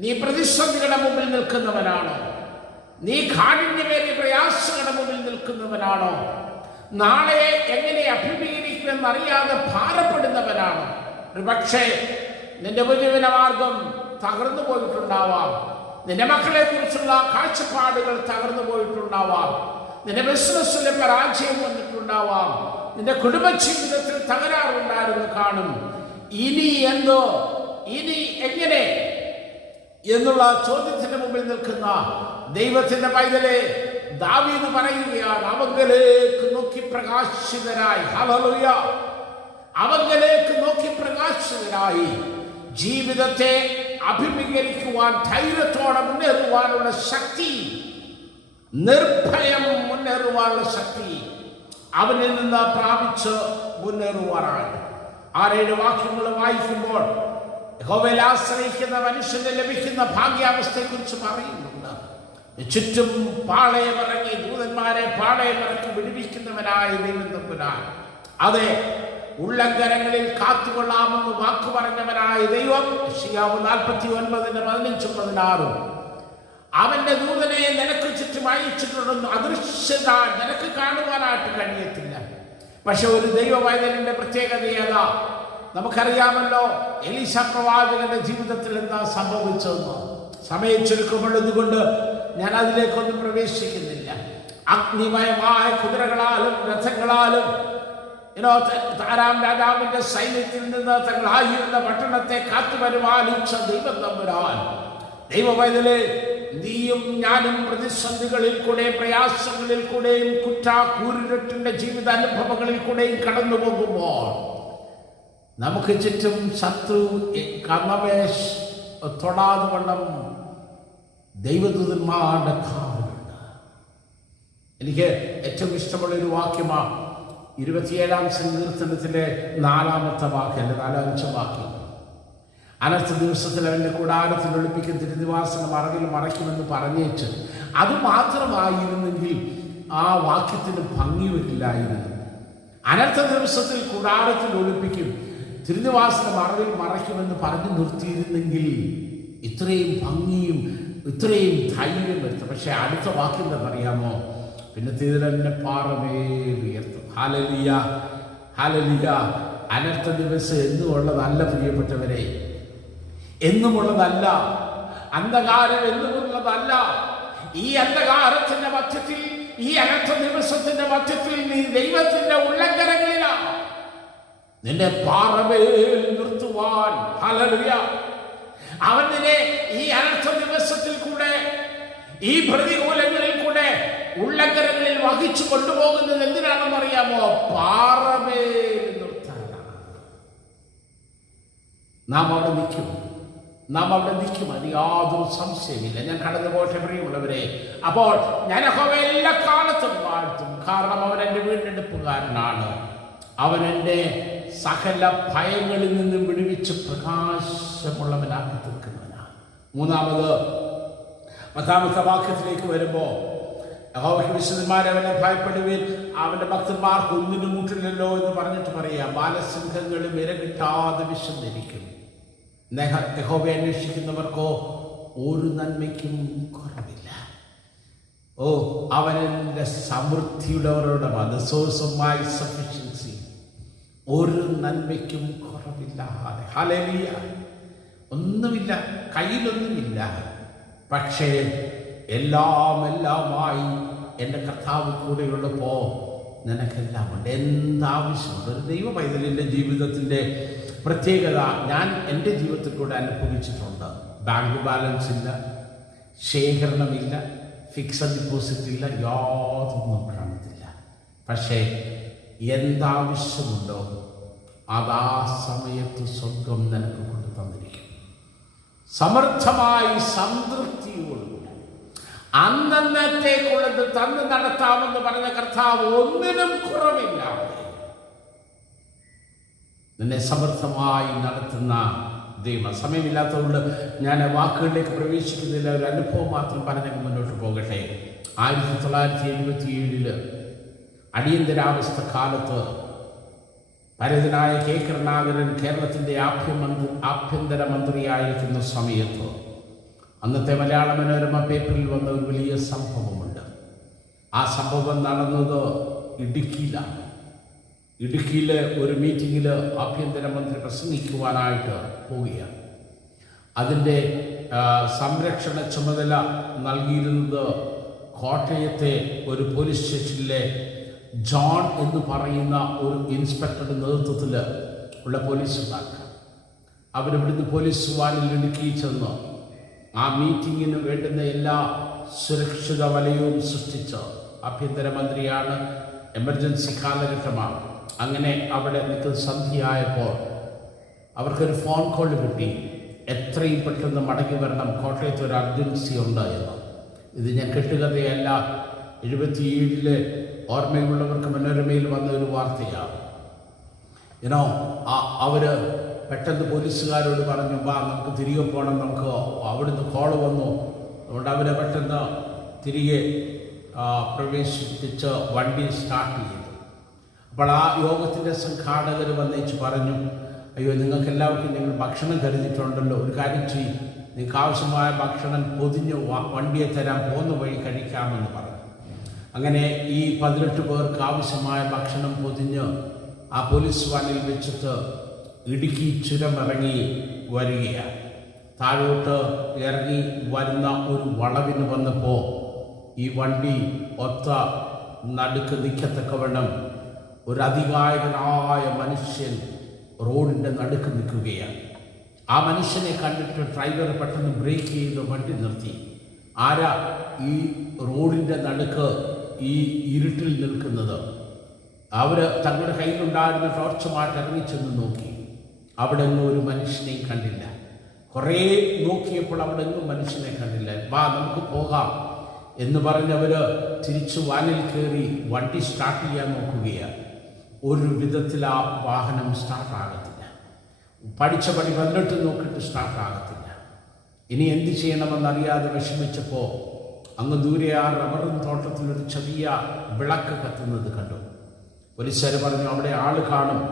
നീ പ്രതിസന്ധികളുടെ മുമ്പിൽ നിൽക്കുന്നവനാണോ? നീ കാഠിന്യമേറിയ പ്രയാസങ്ങളുടെ മുമ്പിൽ നിൽക്കുന്നവനാണോ? നാളെ എങ്ങനെ അഭിമുഖീകരിക്കുമെന്നറിയാതെ ഭാരപ്പെടുന്നവനാണോ? ഒരു പക്ഷേ നിന്റെ ഉപജീവന മാർഗം തകർന്നു പോയിട്ടുണ്ടാവാം, നിന്റെ മക്കളെ കുറിച്ചുള്ള കാഴ്ചപ്പാടുകൾ തകർന്നു പോയിട്ടുണ്ടാവാം, നിന്റെ ബിസിനസ്സിലെ പരാജയം വന്നിട്ടുണ്ടാവാം, നിന്റെ കുടുംബജീവിതത്തിൽ തകരാറുണ്ടായിരുന്നു കാണും. ഇനി എന്തോ, ഇനി എങ്ങനെ എന്നുള്ള ചോദ്യത്തിന് മുമ്പിൽ നിൽക്കുന്ന ദൈവത്തിന്റെ പൈതലെ, ദാവീദ് പറയുകയാണ്, അവങ്കലേക്ക് നോക്കി പ്രകാശിതരായി, ഹല്ലേലൂയ, അവങ്കലേക്ക് നോക്കി പ്രകാശിതരായി ജീവിതത്തെ അഭിമുഖീകരിക്കുവാൻ, ധൈര്യത്തോടെ മുന്നേറുവാനുള്ള ശക്തി, നിർഭയം മുന്നേറുവാനുള്ള ശക്തി അവനിൽ നിന്ന് പ്രാപിച്ച് മുന്നേറുവാനാണ്. 6-7 വാക്യങ്ങൾ വായിക്കുമ്പോൾ യഹോവയിൽ ആശ്രയിക്കുന്ന മനുഷ്യന് ലഭിക്കുന്ന ഭാഗ്യാവസ്ഥയെ കുറിച്ച് പറയുന്നുണ്ട്. ചുറ്റും പാളയമിറങ്ങി, ദൂതന്മാരെ പാളയമിറക്കി വിടുവിക്കുന്നവനായ ദൈവം തമ്പുരാൻ, അതെ, ഉള്ളങ്കരങ്ങളിൽ കാത്തുകൊള്ളാമെന്ന് വാക്കു പറഞ്ഞവനായ ദൈവം. യെശയ്യാവ് 49:15-16 അവന്റെ ദൂതനെ നിനക്ക് ചുറ്റും അയച്ചിട്ടുണ്ടെന്ന് അദൃശ്യത നിനക്ക് കാണുവാനായിട്ട് കഴിയത്തില്ല. പക്ഷെ ഒരു ദൈവവൈദ്യന്റെ പ്രത്യേകത ഏതാ നമുക്കറിയാമല്ലോ. എലീശ പ്രവാചകന്റെ ജീവിതത്തിൽ എന്താ സംഭവിച്ചതെന്ന് സമയം ചുരുക്കമുള്ളതുകൊണ്ട് ഞാൻ അതിലേക്കൊന്നും പ്രവേശിക്കുന്നില്ല. അഗ്നിമയമായ കുതിരകളാലും രഥങ്ങളാലും താരാം രാജാവിന്റെ സൈന്യത്തിൽ നിന്ന് തങ്ങളായിരുന്ന പട്ടണത്തെ കാത്തുപരിപാലിച്ച ദൈവം തമ്പുരാൻ, ദൈവവൈതലെ, നീയും ഞാനും പ്രതിസന്ധികളിൽ കൂടെ, പ്രയാസങ്ങളിൽ കൂടെയും, കൂരിരുട്ടിന്റെ ജീവിതാനുഭവങ്ങളിൽ കൂടെയും കടന്നു പോകുമ്പോൾ നമുക്ക് ചുറ്റും ശത്രു നമ്മെ തൊടാതെ വണ്ണം ദൈവദൂതന്മാരുടെ കാവലുണ്ട്. എനിക്ക് ഏറ്റവും ഇഷ്ടമുള്ള ഒരു വാക്യമാണ് 27-ാം സങ്കീർത്തനത്തിലെ 4-ാമത്തെ വാക്യം, 4-5 വാക്യം. അനർത്ഥ ദിവസത്തിൽ അവൻ്റെ കൂടാരത്തിൽ ഒളിപ്പിക്കും, തിരുനിവാസനം മറവിൽ മറയ്ക്കുമെന്ന് പറഞ്ഞേച്ച്. അത് മാത്രമായിരുന്നെങ്കിൽ ആ വാക്യത്തിന് ഭംഗി വരില്ലായിരുന്നു. അനർത്ഥ ദിവസത്തിൽ കൂടാരത്തിൽ ഒളിപ്പിക്കും, തിരുനിവാസനം മറവിൽ മറയ്ക്കുമെന്ന് പറഞ്ഞു നിർത്തിയിരുന്നെങ്കിൽ ഇത്രയും ഭംഗിയും ഇത്രയും ധൈര്യം വരുത്തും. പക്ഷെ അടുത്ത വാക്യം എന്താണെന്നറിയാമോ? പിന്നെ തീരന്നെ പാറമേൽ ഉയർത്തും. Hallelujah, hallelujah. അനർത്ഥ ദിവസം എന്നുമുള്ളതല്ല പ്രിയപ്പെട്ടവരെ, എന്നുമുള്ളതല്ല. അന്ധകാരം എന്നുമുള്ളതല്ല. ഈ അന്ധകാരത്തിന്റെ മധ്യത്തിൽ, ഈ അനർത്ഥ ദിവസത്തിന്റെ മധ്യത്തിൽ നീ ദൈവത്തിന്റെ ഉള്ളങ്കരങ്ങളിലാണ്. നിന്നെ പാറമേൽ നിർത്തുവാൻ, ഹല്ലേലൂയ, അവൻ നിന്നെ ഈ അനർത്ഥ ദിവസത്തിൽ കൂടെ, ഈ പ്രതികൂലങ്ങളിൽ കൂടെ ഉള്ളങ്കരങ്ങളിൽ വഹിച്ചു കൊണ്ടുപോകുന്നത് എന്തിനാണെന്ന് അറിയാമോ? പാറമേൽ നിർത്താനാണ്. നാം അവിടെ നിൽക്കും, അത് യാതൊരു സംശയമില്ല. ഞാൻ കടന്നു പോട്ടെ പ്രിയമുള്ളവരെ. അപ്പോൾ ഞാൻ യഹോവയെ എല്ലാ കാലത്തും വാഴ്ത്തും, കാരണം അവൻ എൻ്റെ വീണ്ടെടുപ്പുകാരനാണ്. അവൻ എൻ്റെ സകല ഭയങ്ങളിൽ നിന്നും വിടുവിച്ച് പ്രകാശമുള്ളവനാക്കി തീർക്കുന്നവനാണ്. 10-ാമത്തെ വാക്യത്തിലേക്ക് വരുമ്പോൾ യഹോവയ്ക്ക് വിശുദ്ധന്മാരെ അവനെ ഭയപ്പെടുവിൻ, അവൻ്റെ ഭക്തന്മാർക്ക് ഒന്നിനും മുട്ടില്ലല്ലോ എന്ന് പറഞ്ഞിട്ട് പറയാം. ബാലസിംഹങ്ങളും ഇര കിട്ടാതെ വിശന്നിരിക്കും. യഹോവയെ അന്വേഷിക്കുന്നവർക്കോ ഒരു നന്മയ്ക്കും കുറവില്ല. അവനെൻ്റെ സമൃദ്ധിയുള്ളവരുടെ സോഴ്സ് ഓഫ് മൈ സഫിഷ്യൻസി, ഒരു നന്മയ്ക്കും കുറവില്ലാതെ. ഹല്ലേലൂയ. ഒന്നുമില്ല, കയ്യിലൊന്നുമില്ല, പക്ഷേ എല്ലാമായി എൻ്റെ കർത്താവ് കൂടെയുള്ളപ്പോൾ നിനക്കെല്ലാം ഉണ്ട്. എന്താവശ്യമുണ്ട്? ഒരു ദൈവ പൈതലിൻ്റെ ജീവിതത്തിൻ്റെ പ്രത്യേകത ഞാൻ എൻ്റെ ജീവിതത്തിൽ കൂടെ അനുഭവിച്ചിട്ടുണ്ട്. ബാങ്ക് ബാലൻസ് ഇല്ല, ശേഖരണമില്ല, ഫിക്സഡ് ഡിപ്പോസിറ്റ് ഇല്ല, യാതൊന്നും കാണത്തില്ല. പക്ഷേ എന്താവശ്യമുണ്ടോ അത് ആ സമയത്ത് സ്വർഗം നിനക്ക് കൊണ്ട് തന്നിരിക്കും. സമർത്ഥമായി സംതൃപ്തിയോടുകൂടി അന്നത്തേക്കുള്ളത് തന്ന് നടത്താമെന്ന് പറഞ്ഞ കർത്താവ് ഒന്നിനും കുറവില്ലാതെ നിന്നെ സമർത്ഥമായി നടത്തുന്ന ദൈവം. സമയമില്ലാത്തതുകൊണ്ട് ഞാൻ വാക്കുകളിലേക്ക് പ്രവേശിക്കുന്നില്ല, ഒരു അനുഭവം മാത്രം പറഞ്ഞ് മുന്നോട്ട് പോകട്ടെ. 1977 അടിയന്തരാവസ്ഥ കാലത്ത് പരേതനായ കെ കരുണാകരൻ കേരളത്തിൻ്റെ ആഭ്യന്തര മന്ത്രിയായിരിക്കുന്ന സമയത്ത് അന്നത്തെ മലയാള മനോരമ പേപ്പറിൽ വന്ന ഒരു വലിയ സംഭവമുണ്ട്. ആ സംഭവം നടന്നത് ഇടുക്കിയിലാണ്. ഇടുക്കിയിലെ ഒരു മീറ്റിങ്ങിൽ ആഭ്യന്തരമന്ത്രി പ്രസംഗിക്കുവാനായിട്ട് പോവുകയാണ്. അതിൻ്റെ സംരക്ഷണ ചുമതല നൽകിയിരുന്നത് കോട്ടയത്തെ ഒരു പോലീസ് സ്റ്റേഷനിലെ ജോൺ എന്ന് പറയുന്ന ഒരു ഇൻസ്പെക്ടറുടെ നേതൃത്വത്തിൽ ഉള്ള പോലീസുകാർക്ക്. അവരിവിടുന്ന് പോലീസ് വാനിൽ ഇടുക്കി ചെന്ന് ആ മീറ്റിങ്ങിന് വേണ്ടുന്ന എല്ലാ സുരക്ഷിത വലയവും സൃഷ്ടിച്ച്, ആഭ്യന്തരമന്ത്രിയാണ്, എമർജൻസി കാലഘട്ടമാണ്. അങ്ങനെ അവിടെ നിൽക്കുന്ന സന്ധ്യയായപ്പോൾ അവർക്കൊരു ഫോൺ കോൾ കിട്ടി, എത്രയും പെട്ടെന്ന് മടങ്ങി വരണം, കോട്ടയത്ത് ഒരു അർജൻസി ഉണ്ട് എന്ന്. ഇത് ഞാൻ കെട്ടുകഥയല്ല, 77 ഓർമ്മയുള്ളവർക്ക് മനോരമയിൽ വന്ന ഒരു വാർത്തയാണ്. അവർ പെട്ടെന്ന് പോലീസുകാരോട് പറഞ്ഞു, വാ നമുക്ക് തിരികെ പോകണം, നമുക്ക് അവിടുന്ന് കോൾ വന്നു. അതുകൊണ്ട് അവരെ പെട്ടെന്ന് തിരികെ പ്രവേശിപ്പിച്ച് വണ്ടി സ്റ്റാർട്ട് ചെയ്തു. അപ്പോൾ ആ യോഗത്തിൻ്റെ സംഘാടകർ വന്നേച്ച് പറഞ്ഞു, അയ്യോ നിങ്ങൾക്ക് എല്ലാവർക്കും ഞങ്ങൾ ഭക്ഷണം കരുതിയിട്ടുണ്ടല്ലോ, ഒരു കാര്യം ചെയ്യും, നിങ്ങൾക്ക് ആവശ്യമായ ഭക്ഷണം പൊതിഞ്ഞ് വണ്ടിയെ തരാൻ പോകുന്ന വഴി കഴിക്കാമെന്ന് പറഞ്ഞു. അങ്ങനെ ഈ 18 പേർക്ക് ആവശ്യമായ ഭക്ഷണം പൊതിഞ്ഞ് ആ പോലീസ് വാനിൽ വെച്ചിട്ട് ഇടുക്കി ചുരമിറങ്ങി വരികയാണ്. താഴോട്ട് ഇറങ്ങി വരുന്ന ഒരു വളവിന് വന്നപ്പോൾ ഈ വണ്ടി ഒത്ത നടുക്ക് നിൽക്കത്തക്കവണ്ണം ഒരു അതികായകനായ മനുഷ്യൻ റോഡിൻ്റെ നടുക്ക് നിൽക്കുകയാണ്. ആ മനുഷ്യനെ കണ്ടിട്ട് ഡ്രൈവർ പെട്ടെന്ന് ബ്രേക്ക് ചെയ്ത് വണ്ടി നിർത്തി. ആരാ ഈ റോഡിൻ്റെ നടുക്ക് ഈ ഇരുട്ടിൽ നിൽക്കുന്നത്? അവർ തങ്ങളുടെ കയ്യിലുണ്ടായിരുന്ന ടോർച്ചുമായിട്ട് ഇറങ്ങിച്ചെന്ന് നോക്കി. അവിടെ ഒന്നും ഒരു മനുഷ്യനെയും കണ്ടില്ല. കുറേ നോക്കിയപ്പോൾ അവിടെ ഒന്നും മനുഷ്യനെ കണ്ടില്ല. വാ നമുക്ക് പോകാം എന്ന് പറഞ്ഞവർ തിരിച്ചു വാനിൽ കയറി വണ്ടി സ്റ്റാർട്ട് ചെയ്യാൻ നോക്കുകയാണ്. ഒരു വിധത്തിൽ ആ വാഹനം സ്റ്റാർട്ടാകത്തില്ല. പഠിച്ച പടി വന്നിട്ട് നോക്കിയിട്ട് സ്റ്റാർട്ടാകത്തില്ല. ഇനി എന്ത് ചെയ്യണമെന്നറിയാതെ വിഷമിച്ചപ്പോൾ അങ്ങ് ദൂരെ ആ റബ്ബറും തോട്ടത്തിലൊരു ചെറിയ വിളക്ക് കത്തുന്നത് കണ്ടു. പോലീസുകാർ പറഞ്ഞു, അവിടെ ആൾ കാണും,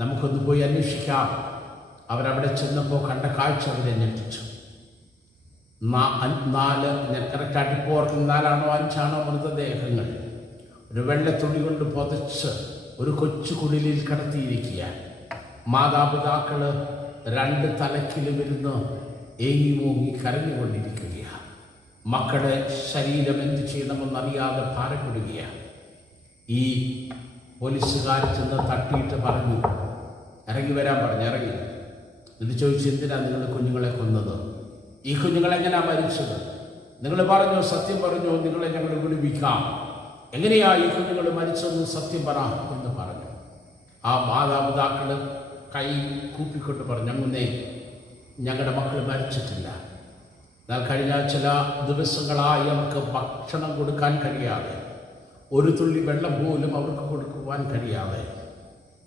നമുക്കൊന്ന് പോയി അന്വേഷിക്കാം. അവരവിടെ ചെന്നപ്പോൾ കണ്ട കാഴ്ച അവരെ ഞെട്ടിച്ചു. 4 കറക്റ്റായിട്ട് ഇപ്പോൾ ഓർക്കുന്ന 4 5 മൃതദേഹങ്ങൾ ഒരു വെള്ളത്തുണി കൊണ്ട് പുതച്ച് ഒരു കൊച്ചു കുടിലിൽ കിടത്തിയിരിക്കുക. മാതാപിതാക്കൾ 2 തലക്കിലും ഇരുന്ന് ഏങ്ങി മൂങ്ങി കരഞ്ഞുകൊണ്ടിരിക്കുകയാണ്. മക്കളുടെ ശരീരം എന്ത് ചെയ്യണമെന്നറിയാതെ ഭാരപ്പെടുകയാണ്. ഈ പോലീസുകാർ ചെന്ന് തട്ടിയിട്ട് പറഞ്ഞു, ഇറങ്ങി വരാൻ പറഞ്ഞു. ഇറങ്ങി എന്നിട്ട് ചോദിച്ചു, എന്തിനാണ് നിങ്ങൾ കുഞ്ഞുങ്ങളെ കൊന്നത്? ഈ കുഞ്ഞുങ്ങളെങ്ങനെയാണ് മരിച്ചത്? നിങ്ങൾ പറഞ്ഞു, സത്യം പറഞ്ഞു, നിങ്ങളെ ഞങ്ങൾ വിടുവിക്കാം. എങ്ങനെയാ ഈ കുഞ്ഞുങ്ങൾ മരിച്ചതെന്ന് സത്യം പറ എന്ന് പറഞ്ഞു. ആ മാതാപിതാക്കൾ കൈ കൂപ്പിക്കൊണ്ട് പറഞ്ഞു, അങ്ങനെ ഞങ്ങളുടെ മക്കൾ മരിച്ചിട്ടില്ല. എന്നാൽ കഴിഞ്ഞ ചില ദിവസങ്ങളായി അവർക്ക് ഭക്ഷണം കൊടുക്കാൻ കഴിയാതെ, ഒരു തുള്ളി വെള്ളം പോലും അവർക്ക് കൊടുക്കുവാൻ കഴിയാതെ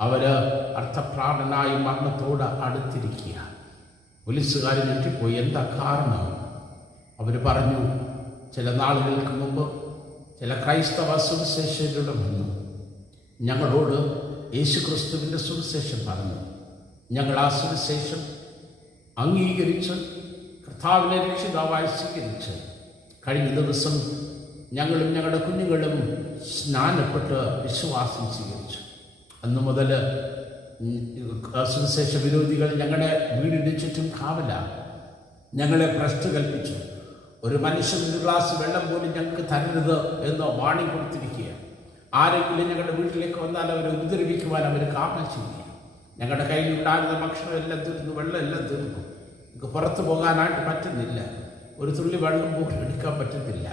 അവർ അർത്ഥപ്രാണനായി മരണത്തോട് അടുത്തിരിക്കുക. പോലീസുകാർ ഞെട്ടിപ്പോയി. എന്താ കാരണം? അവർ പറഞ്ഞു, ചില നാളുകൾക്ക് മുമ്പ് ചില ക്രൈസ്തവ സുവിശേഷകരുടെ വന്നു ഞങ്ങളോട് യേശുക്രിസ്തുവിൻ്റെ സുവിശേഷം പറഞ്ഞു. ഞങ്ങൾ ആ സുവിശേഷം അംഗീകരിച്ച് കർത്താവിനെ രക്ഷിതാവായി സ്വീകരിച്ച് കഴിഞ്ഞ ദിവസം ഞങ്ങളും ഞങ്ങളുടെ കുഞ്ഞുങ്ങളും സ്നാനപ്പെട്ട് വിശ്വാസം സ്വീകരിച്ചു. അന്നു മുതൽ സുവിശേഷ വിരോധികൾ ഞങ്ങളുടെ വീടിൻ്റെ ചുറ്റും കാവല, ഞങ്ങളെ ഭ്രഷ്ട് കൽപ്പിച്ചു. ഒരു മനുഷ്യൻ 1 ഗ്ലാസ് വെള്ളം പോലും ഞങ്ങൾക്ക് തരരുത് എന്ന് വാണിംഗ് കൊടുത്തിരിക്കുക. ആരെങ്കിലും ഞങ്ങളുടെ വീട്ടിലേക്ക് വന്നാൽ അവരെ ഉപദ്രവിക്കുവാൻ അവർ കാവൽ ചെയ്യുക. ഞങ്ങളുടെ കയ്യിലുണ്ടാകുന്ന ഭക്ഷണം എല്ലാം തീർന്നു, വെള്ളം എല്ലാം തീർന്നു. നമുക്ക് പുറത്തു പോകാനായിട്ട് പറ്റുന്നില്ല. ഒരു തുള്ളി വെള്ളം പോലും എടുക്കാൻ പറ്റുന്നില്ല.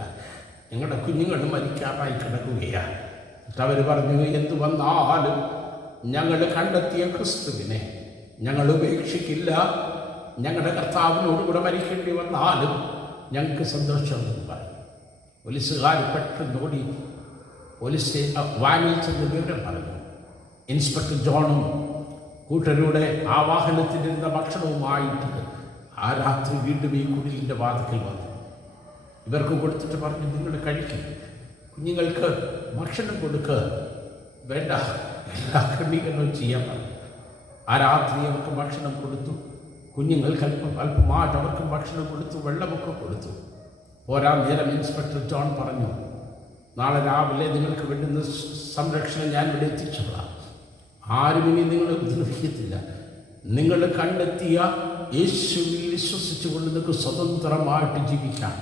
ഞങ്ങളുടെ കുഞ്ഞുങ്ങൾ മരിക്കാറായി കിടക്കുകയാണ്. എന്നിട്ട് അവർ പറഞ്ഞു, എന്തു വന്നാലും ഞങ്ങൾ കണ്ടെത്തിയ ക്രിസ്തുവിനെ ഞങ്ങൾ ഉപേക്ഷിക്കില്ല. ഞങ്ങളുടെ കർത്താവിനോടുകൂടെ മരിക്കേണ്ടി വന്നാലും ഞങ്ങൾക്ക് സന്തോഷമെന്ന് പറഞ്ഞു. പോലീസുകാർ പെട്ടെന്ന് ഓടി പോലീസ് വാനിൽ ചെന്ന് വിവരം പറഞ്ഞു. ഇൻസ്പെക്ടർ ജോണും കൂട്ടരുടെ ആ വാഹനത്തിലിരുന്ന ഭക്ഷണവുമായിട്ട് ആ രാത്രി വീണ്ടും ഈ കുടിലിൻ്റെ വാതിക്കൽ വന്നു. ഇവർക്ക് കൊടുത്തിട്ട് പറഞ്ഞു, നിങ്ങൾ കഴിക്കും, കുഞ്ഞുങ്ങൾക്ക് ഭക്ഷണം കൊടുക്കുക, വേണ്ട എല്ലാ ക്രമീകരണവും ചെയ്യാൻ പറഞ്ഞു. ആ രാത്രി അവർക്ക് ഭക്ഷണം കൊടുത്തു. കുഞ്ഞുങ്ങൾക്ക് അല്പമായിട്ട് അവർക്കും ഭക്ഷണം കൊടുത്തു, വെള്ളമൊക്കെ കൊടുത്തു. പോരാ നേരം ഇൻസ്പെക്ടർ ജോൺ പറഞ്ഞു, നാളെ രാവിലെ നിങ്ങൾക്ക് വേണ്ടുന്ന സംരക്ഷണം ഞാൻ ഇവിടെ എത്തിച്ചോളാം. ആരും ഇനി നിങ്ങളെ ഉപദ്രവിക്കത്തില്ല. നിങ്ങൾ കണ്ടെത്തിയ യേശുവിൽ വിശ്വസിച്ചുകൊണ്ട് നിങ്ങൾക്ക് സ്വതന്ത്രമായിട്ട് ജീവിക്കാം.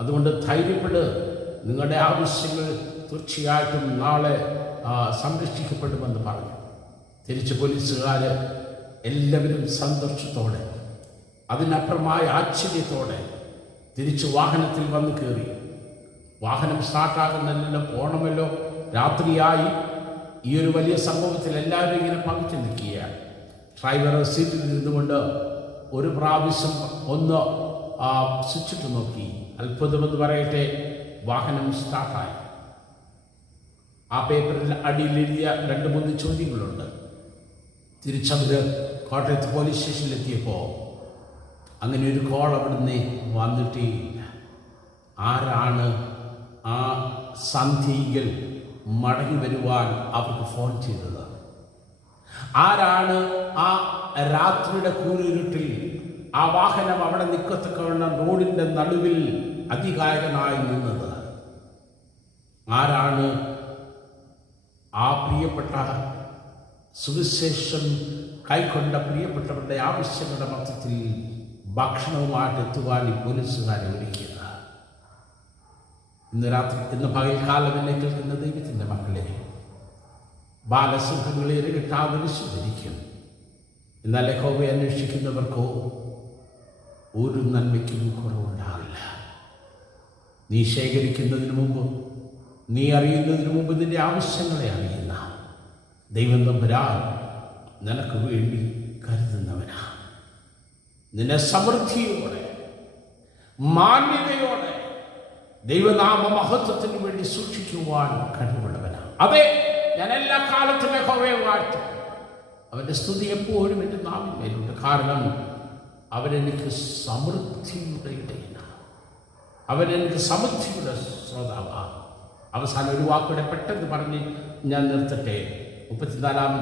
അതുകൊണ്ട് ധൈര്യപ്പെട്ട് നിങ്ങളുടെ ആവശ്യങ്ങൾ തീർച്ചയായിട്ടും നാളെ സംരക്ഷിക്കപ്പെടുമെന്ന് പറഞ്ഞു. തിരിച്ച് പോലീസുകാർ എല്ലാവരും സന്തോഷത്തോടെ, അതിനപ്പുറമായ ആശ്ചര്യത്തോടെ തിരിച്ച് വാഹനത്തിൽ വന്ന് കയറി. വാഹനം സ്റ്റാർട്ടാകുന്നല്ലോ, പോകണമല്ലോ. രാത്രിയായി. ഈ ഒരു വലിയ സംഭവത്തിൽ എല്ലാവരും ഇങ്ങനെ പങ്കിട്ട് നിൽക്കുകയാണ്. ഡ്രൈവർ സീറ്റിൽ നിന്നുകൊണ്ട് ഒരു പ്രാവശ്യം ഒന്ന് സ്വിച്ചിട്ട് നോക്കി. അത്ഭുതമെന്ന് പറയട്ടെ, വാഹനം സ്റ്റാർട്ടായി. ആ പേപ്പറിൽ അടിയിലെഴുതിയ 2-3 ചോദ്യങ്ങളുണ്ട്. തിരിച്ചവർ കോട്ടയത്ത് പോലീസ് സ്റ്റേഷനിലെത്തിയപ്പോൾ അങ്ങനെ ഒരു കോൾ അവിടുന്ന് വന്നിട്ടേ ഇല്ല. ആരാണ് ആ സന്ധികൾ മടങ്ങി വരുവാൻ അവർക്ക് ഫോൺ ചെയ്തത്? ആരാണ് ആ രാത്രിയുടെ കൂരിരുട്ടിൽ ആ വാഹനം അവിടെ നിൽക്കത്തക്കവണ്ണം റോഡിൻ്റെ നടുവിൽ അതികായകനായി നിന്നത്? ആരാണ് ആ പ്രിയപ്പെട്ട സുവിശേഷം കൈക്കൊണ്ട പ്രിയപ്പെട്ടവരുടെ ആവശ്യങ്ങളുടെ മധ്യത്തിൽ ഭക്ഷണവുമായിട്ട് എത്തുവാൻ ഈ പോലീസുകാരെ ഒരുക്കിയത്? ഇന്ന് പകൽക്കാലം എന്നെ കേൾക്കുന്ന ദൈവത്തിൻ്റെ മക്കളെ, ബാലസിംഹങ്ങളെ ഇരകിട്ടാവിനിച്ചു ധരിക്കും. എന്നാൽ യഹോവയെ അന്വേഷിക്കുന്നവർക്കോ ഒരു നന്മയ്ക്കും കുറവുണ്ടാവില്ല. നീ ശേഖരിക്കുന്നതിന് മുമ്പ്, നീ അറിയുന്നതിന് മുമ്പ് നിന്റെ ആവശ്യങ്ങളെ അറിയുന്ന ദൈവം തമ്പുരാൻ നിനക്ക് വേണ്ടി കരുതുന്നവനാ. നിന്നെ സമൃദ്ധിയോടെ, മാന്യതയോടെ ദൈവനാമ മഹത്വത്തിന് വേണ്ടി സൂക്ഷിക്കുവാൻ കഴിവുള്ളവനാണ്. അതെ, ഞാൻ എല്ലാ കാലത്തും യഹോവയെ വാഴ്ത്തും. അവൻ്റെ സ്തുതി എപ്പോഴും എൻ്റെ നാവിന്മേലുണ്ട്. കാരണം അവനെനിക്ക് സമൃദ്ധിയുടെ ഇടയനാണ്. അവനെനിക്ക് സമൃദ്ധിയുടെ ശ്രോതാവാണ്. അവസാനം ഒരു വാക്കുകൂടെ പെട്ടെന്ന് പറഞ്ഞ് ഞാൻ നിർത്തട്ടെ. 34-ാം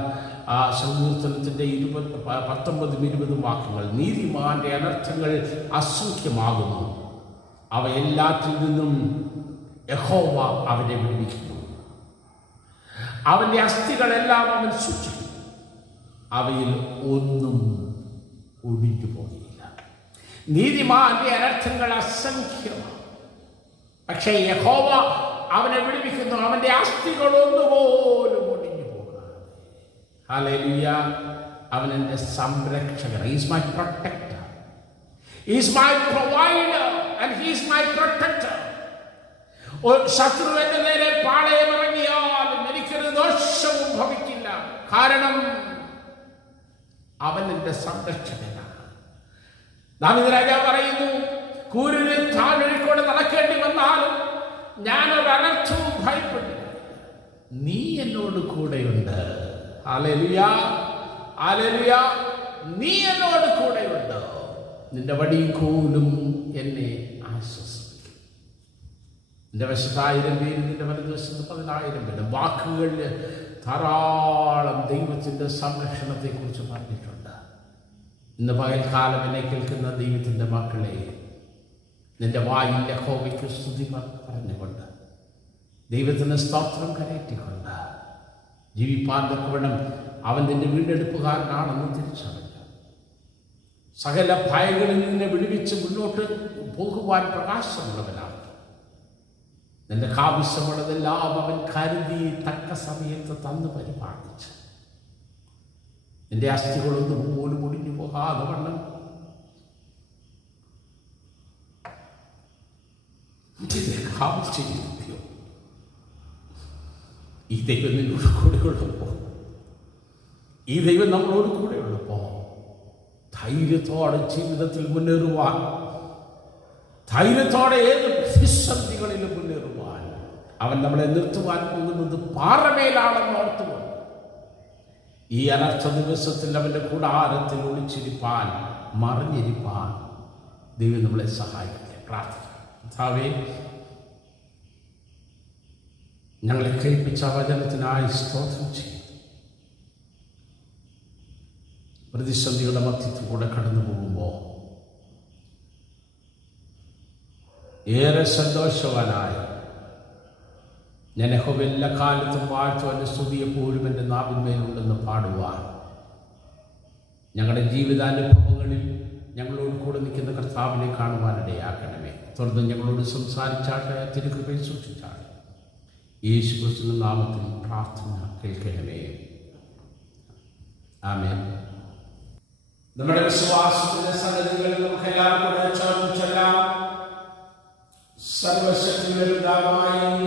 സങ്കീർത്തനത്തിൻ്റെ 19-20 വാക്യങ്ങൾ. നീതിമാന്റെ അനർത്ഥങ്ങൾ അസംഖ്യമാകുന്നു, അവ എല്ലാറ്റിൽ നിന്നും യഹോവ അവനെ വിടുവിക്കുന്നു. അവൻ്റെ അസ്ഥികളെല്ലാം അവൻ സൂക്ഷിക്കുന്നു, അവയിൽ ഒന്നും ഒടിഞ്ഞു പോകില്ല. നീതിമാന്റെ അനർത്ഥങ്ങൾ അസംഖ്യമാണ്, പക്ഷേ യഹോവ അവനെ വിടുവിക്കുന്നു. അവൻ്റെ അസ്ഥികളൊന്നുപോലും ഒടിഞ്ഞു പോകാതെ. ഹല്ലേലൂയ. അവൻ എൻ്റെ സംരക്ഷകൻ. Is my protector, is my provider and he's my protector. ശത്രു എൻ്റെ നേരെ പാളയമിറങ്ങിയാലും എനിക്കൊരു ദോഷവും ഭവിക്കില്ല. കാരണം അവൻ എൻ്റെ സംരക്ഷകനാണ്. ദാവീദ് രാജാവ് പറയുന്നു, കൂരിന് താഴെക്കൂടെ നടക്കേണ്ടി വന്നാലും ഞാനൊരു അനർത്ഥവും ഭയപ്പെട്ടില്ല, നീ എന്നോട് കൂടെയുണ്ട്. Hallelujah, hallelujah. നീ എന്നോട് കൂടെയുണ്ട്. നിന്റെ വടിയും കോലും എന്നെ ആശ്വസിപ്പിക്കും. നിന്റെ വശത്ത് 1000 പേര്, നിന്റെ വലതുവശത്ത് 10,000 പേര്. വാക്കുകളിൽ ധാരാളം ദൈവത്തിൻ്റെ സംരക്ഷണത്തെക്കുറിച്ച് പറഞ്ഞിട്ടുണ്ട്. ഇന്ന് പകൽക്കാലം എന്നെ കേൾക്കുന്ന ദൈവത്തിൻ്റെ മക്കളെ, നിന്റെ വായിൽ യഹോവയ്ക്ക് സ്തുതി പറഞ്ഞുകൊണ്ട്, ദൈവത്തിന് സ്തോത്രം കരയറ്റിക്കൊണ്ട് ജീവിപ്പാൻ തക്കവണ്ണം അവൻ നിന്റെ വീണ്ടെടുപ്പുകാരനാണെന്ന് തിരിച്ചറിഞ്ഞു. സകല ഭയങ്ങളിൽ നിന്നെ വിടുവിച്ച് മുന്നോട്ട് പോകുവാൻ പ്രകാശമുള്ളവനാണ്. നിന്റെ ആവശ്യമുള്ളതെല്ലാം അവൻ കരുതി തക്ക സമയത്ത് തന്ന് പരിപാലിച്ചു. നിന്റെ അസ്ഥികളൊന്നും പോലും ഒടിഞ്ഞു പോകാതെ വണ്ണം ചെയ്യുകയോ. ഈ ദൈവം നിന്നോട് കൂടെ ഉള്ളപ്പോ, ഈ ദൈവം നമ്മളോട് കൂടെ ഉള്ളപ്പോ ധൈര്യത്തോടെ ജീവിതത്തിൽ മുന്നേറുവാൻ, ധൈര്യത്തോടെ ഏത് പ്രതിസന്ധികളിലും മുന്നേറുവാൻ അവൻ നമ്മളെ നിർത്തുവാൻ പോകുന്നത് പാറമേലാണെന്ന് ഓർത്തുകൊണ്ട് ഈ അനർത്ഥ ദിവസത്തിൽ അവൻ്റെ കൂടാരത്തിൽ ഒളിച്ചിരിപ്പാൻ, മറിഞ്ഞിരിപ്പാൻ ദൈവം നമ്മളെ സഹായിക്കട്ടെ. പ്രാർത്ഥിക്കാം. കർത്താവേ, ഞങ്ങളെ കേൾപ്പിച്ച വചനത്തിനായി സ്തോത്രം ചെയ്യും. പ്രതിസന്ധികളുടെ മധ്യത്തിലൂടെ കടന്നു പോകുമ്പോൾ ഏറെ സന്തോഷവാനായി ഞാൻ യഹോവ എല്ലാ കാലത്തും വാഴ്ത്തും, എൻ്റെ സ്തുതി എപ്പോഴും എൻ്റെ നാവിന്മേലുണ്ടെന്ന് പാടുവാൻ ഞങ്ങളുടെ ജീവിതാനുഭവങ്ങളിൽ ഞങ്ങളോട് കൂടെ നിൽക്കുന്ന കർത്താവിനെ കാണുവാനിടയാക്കണമേ. തുടർന്ന് ഞങ്ങളോട് സംസാരിച്ചാട്ടെ, തിരുകൃപയിൽ സൂക്ഷിച്ചാട്ടെ. യേശു ക്രിസ്തുവിന്റെ നാമത്തിൽ പ്രാർത്ഥന കേൾക്കണമേ. ആമേൻ. നമ്മുടെ വിശ്വാസത്തിന്റെ സംഗതികളിൽ നമുക്ക് എല്ലാവർക്കും ചേർന്ന് ചെല്ലാം. സർവശക്തികളുമായി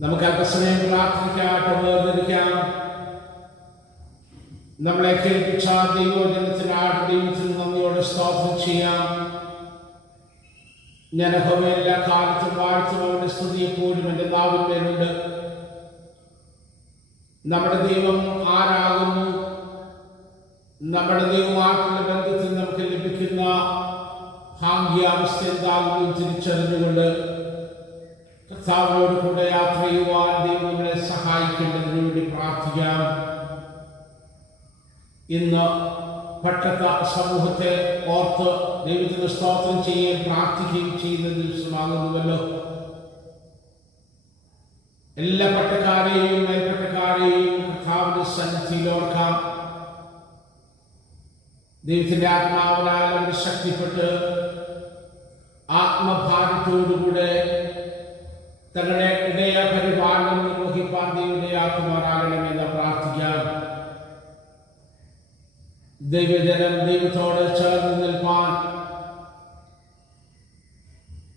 നമുക്ക് അല്പസമയം പ്രാർത്ഥിക്കാട്ട് വേർതിരിക്കാം. നമ്മളെ കേൾപ്പിച്ച ദൈവജനത്തിനാട് ദൈവത്തിന് നന്ദിയോടെ സ്തോത്രം ചെയ്യാം. ഞാൻ യഹോവയെ എല്ലാ കാലത്തും വാഴ്ത്തും, അവന്റെ സ്തുതി എപ്പോഴും എൻ്റെ നാവിന്മേലുണ്ട്. നമ്മുടെ ദൈവം ആരാകുന്നു? നമ്മുടെ ദൈവമായിട്ടുള്ള ബന്ധത്തിൽ നമുക്ക് ലഭിക്കുന്ന ഭാഗ്യാവസ്ഥ എന്താകുന്നു തിരിച്ചറിഞ്ഞുകൊണ്ട് കർത്താവിനോട് കൂടെ യാത്ര ചെയ്യുവാൻ ദൈവം നമ്മളെ സഹായിക്കേണ്ടതിനു വേണ്ടി പ്രാർത്ഥിക്കാം. ഇന്ന് പട്ടത്ത സമൂഹത്തെ ഓർത്ത് ദൈവത്തിന് സ്തോത്രം ചെയ്യുകയും പ്രാർത്ഥിക്കുകയും ചെയ്യുന്ന ദിവസമാകുന്നുവല്ലോ. എല്ലാ പട്ടക്കാരെയും മേൽപ്പട്ടക്കാരെയും കർത്താവിന്റെ സന്നിധിയിൽ ഓർക്കാം. ദൈവത്തിന്റെ ആത്മാവിനാൽ അവർ ശക്തിപ്പെട്ട് ആത്മഭാരത്തോടുകൂടെ തങ്ങളുടെ ഇടയ പരിപാലനം നിർവഹിപ്പാൻ ദൈവത്തെയാക്കുമാറാകണമെന്ന് പ്രാർത്ഥിക്കാം. ദൈവജനം ദൈവത്തോട് ചേർന്ന് നിൽപ്പാൻ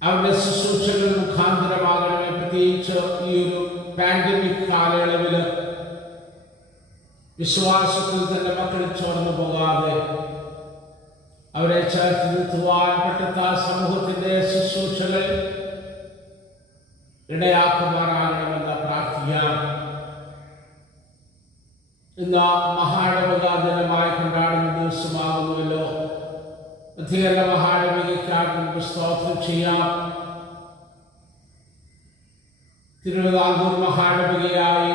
അവരുടെ ശുശ്രൂഷകൾ മുഖാന്തരമാകണമേ. പ്രത്യേകിച്ച് ഈ ഒരു പാൻഡമിക് കാലയളവില് വിശ്വാസത്തിൽ തന്റെ മക്കൾ ചോർന്നു പോകാതെ അവരെ ചേർത്ത് നിർത്തുവാൻ പറ്റത്ത സമൂഹത്തിന്റെ ശുശ്രൂഷകൾ ഇടയാക്കുമാറാകണമെന്ന് പ്രാർത്ഥിക്കാം. ഇന്ന് മഹാടവക ദിനമായി കൊണ്ടാടുന്ന ദിവസമാകുന്നുവല്ലോ. അധികല്ല മഹാടവകയ്ക്കായിട്ട് നമുക്ക് സ്തോത്രം ചെയ്യാം. തിരുവിതാംകൂർ മഹാടവകയായി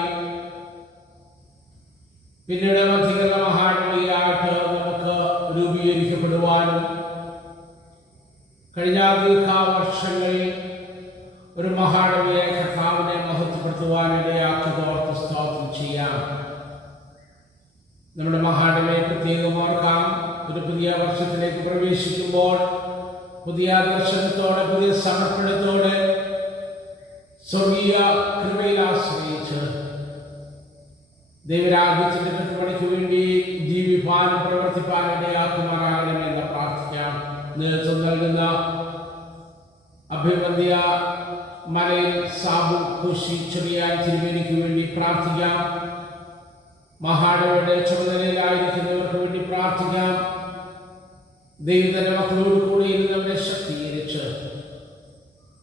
പിന്നീട് അധികല്ല മഹാടവകയായിട്ട് നമുക്ക് രൂപീകരിക്കപ്പെടുവാനും കഴിഞ്ഞ ദീർഘവർഷങ്ങളിൽ ഒരു മഹാടവകയെ കർത്താവിനെ മഹത്വപ്പെടുത്തുവാനിടയാക്കിയതോർത്ത് സ്തോത്രം ചെയ്യാം. നമ്മുടെ മഹാടവയെ പ്രത്യേകം ഓർക്കാം. ഒരു പുതിയ വർഷത്തിലേക്ക് പ്രവേശിക്കുമ്പോൾ പുതിയ ദർശനത്തോടെ പുതിയ സമർപ്പണത്തോടെ സ്വർഗീയ കൃപയിൽ ആശ്രയിച്ച് ദൈവരാജ്യത്തിന്റെ കെട്ടുപണിക്ക് വേണ്ടി ജീവിപ്പാനും പ്രവർത്തിപ്പാനും ഇടയാക്കുമാറാകണമെന്ന് പ്രാർത്ഥിക്കാം. നേതൃത്വം നൽകുന്ന അഭിവന്ധ്യ മലയിൽ സാബു ഖുഷി ചെറിയാൻ തിരുമേനിക്ക് വേണ്ടി പ്രാർത്ഥിക്കാം. മഹാടവയുടെ ചുമതലയിലായിരിക്കുന്നവർക്ക് വേണ്ടി പ്രാർത്ഥിക്കാം. ദൈവത്തിന്റെ മക്കളോട് കൂടി ഇരുന്നവരെ ശക്തീകരിച്ച്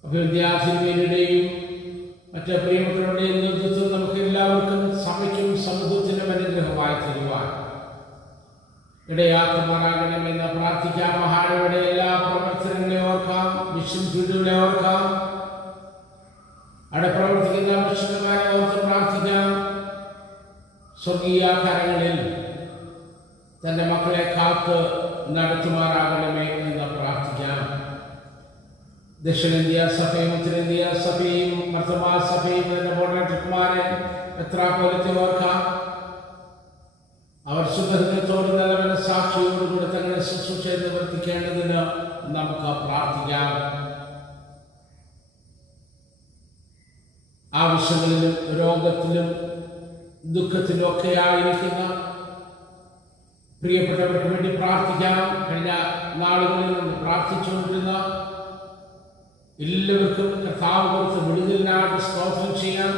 അഭിവന്ധ്യ തിരുമേനിയുടെയും മറ്റ് പ്രിയപ്പെട്ടവരുടെയും നേതൃത്വം നമുക്ക് എല്ലാവർക്കും സഭയ്ക്കും സമൂഹത്തിനും അനുഗ്രഹമായി തരുവാൻ ഇടയാക്കുമാറാകണമെന്ന് പ്രാർത്ഥിക്കാം. മഹാടവയുടെ എല്ലാ പ്രവർത്തനങ്ങളെ ഓർക്കാം. മിഷൻ ഫീൽഡുകളെ ഓർക്കാം. അവിടെ പ്രവർത്തിക്കുന്ന മിഷനുകാരെ ഓർത്ത് പ്രാർത്ഥിക്കാം. സ്വർഗീയ കരങ്ങളിൽ തന്റെ മക്കളെ കാത്ത് നടത്തുമാറാകണമേ എന്ന് പ്രാർത്ഥിക്കാം. ദക്ഷിണേന്ത്യ സഭയും ഉത്തരേന്ത്യ സഭയും വർത്തമാന സഭയും എന്ന ബോർഡർമാരെ മെത്രാപ്പോലീത്തെ ഓർക്കാം. അവർ ശുദ്ധഹൃദയത്തോട് നിലവിലെ സാക്ഷിയോടുകൂടി തങ്ങളുടെ ശുശ്രൂഷ നിവർത്തിക്കേണ്ടതിന് നമുക്ക് പ്രാർത്ഥിക്കാം. ആവശ്യങ്ങളിലും രോഗത്തിലും ദുഃഖത്തിലും ഒക്കെ ആയിരിക്കുന്ന പ്രിയപ്പെട്ടവർക്ക് വേണ്ടി പ്രാർത്ഥിക്കാം. കഴിഞ്ഞ നാളുകളിൽ നമ്മൾ പ്രാർത്ഥിച്ചുകൊണ്ടിരുന്ന എല്ലാവർക്കും കർത്താവ് കൊടുത്ത് വിടുതലിനായിട്ട് സ്തോത്രം ചെയ്യാം.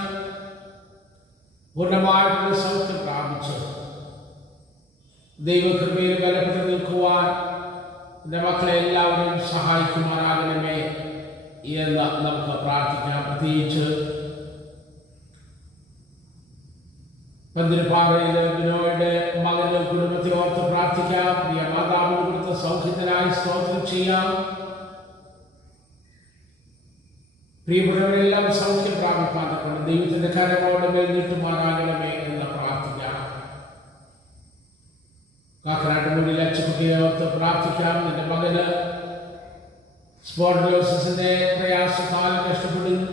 പൂർണ്ണമായിട്ടുള്ള സൗഖ്യം പ്രാപിച്ച് ദൈവകൃപയിൽ ബലപ്പെട്ട് നിൽക്കുവാൻ എൻ്റെ മക്കളെ എല്ലാവരെയും സഹായിക്കുമാറാകണമേ എന്ന് നമുക്ക് പ്രാർത്ഥിക്കാം. പ്രത്യേകിച്ച് പന്തിരപ്പാറയിലെ ബിനോയുടെ മകന്റെ കുടുംബത്തെ ഓർത്ത് പ്രാർത്ഥിക്കാം. പ്രിയ മാതാവിന് കൊടുത്ത സൗഖ്യത്തിനായി സ്തോത്രം ചെയ്യാം. പ്രിയപ്പെട്ടവരെല്ലാം സൗഖ്യം പ്രാപിപ്പാൻ ദൈവത്തിന്റെ കരങ്ങളോട് മേൽ നീട്ടുമാറാകണമേ എന്ന് പ്രാർത്ഥിക്കാം. കാക്കനാട്ട് മുന്നിൽ അച്ചുകുട്ടിയെ ഓർത്ത് പ്രാർത്ഥിക്കാം. എൻ്റെ മകന് സ്പോർട്സിന്റെ പ്രയാസത്താൽ കഷ്ടപ്പെടുന്നു.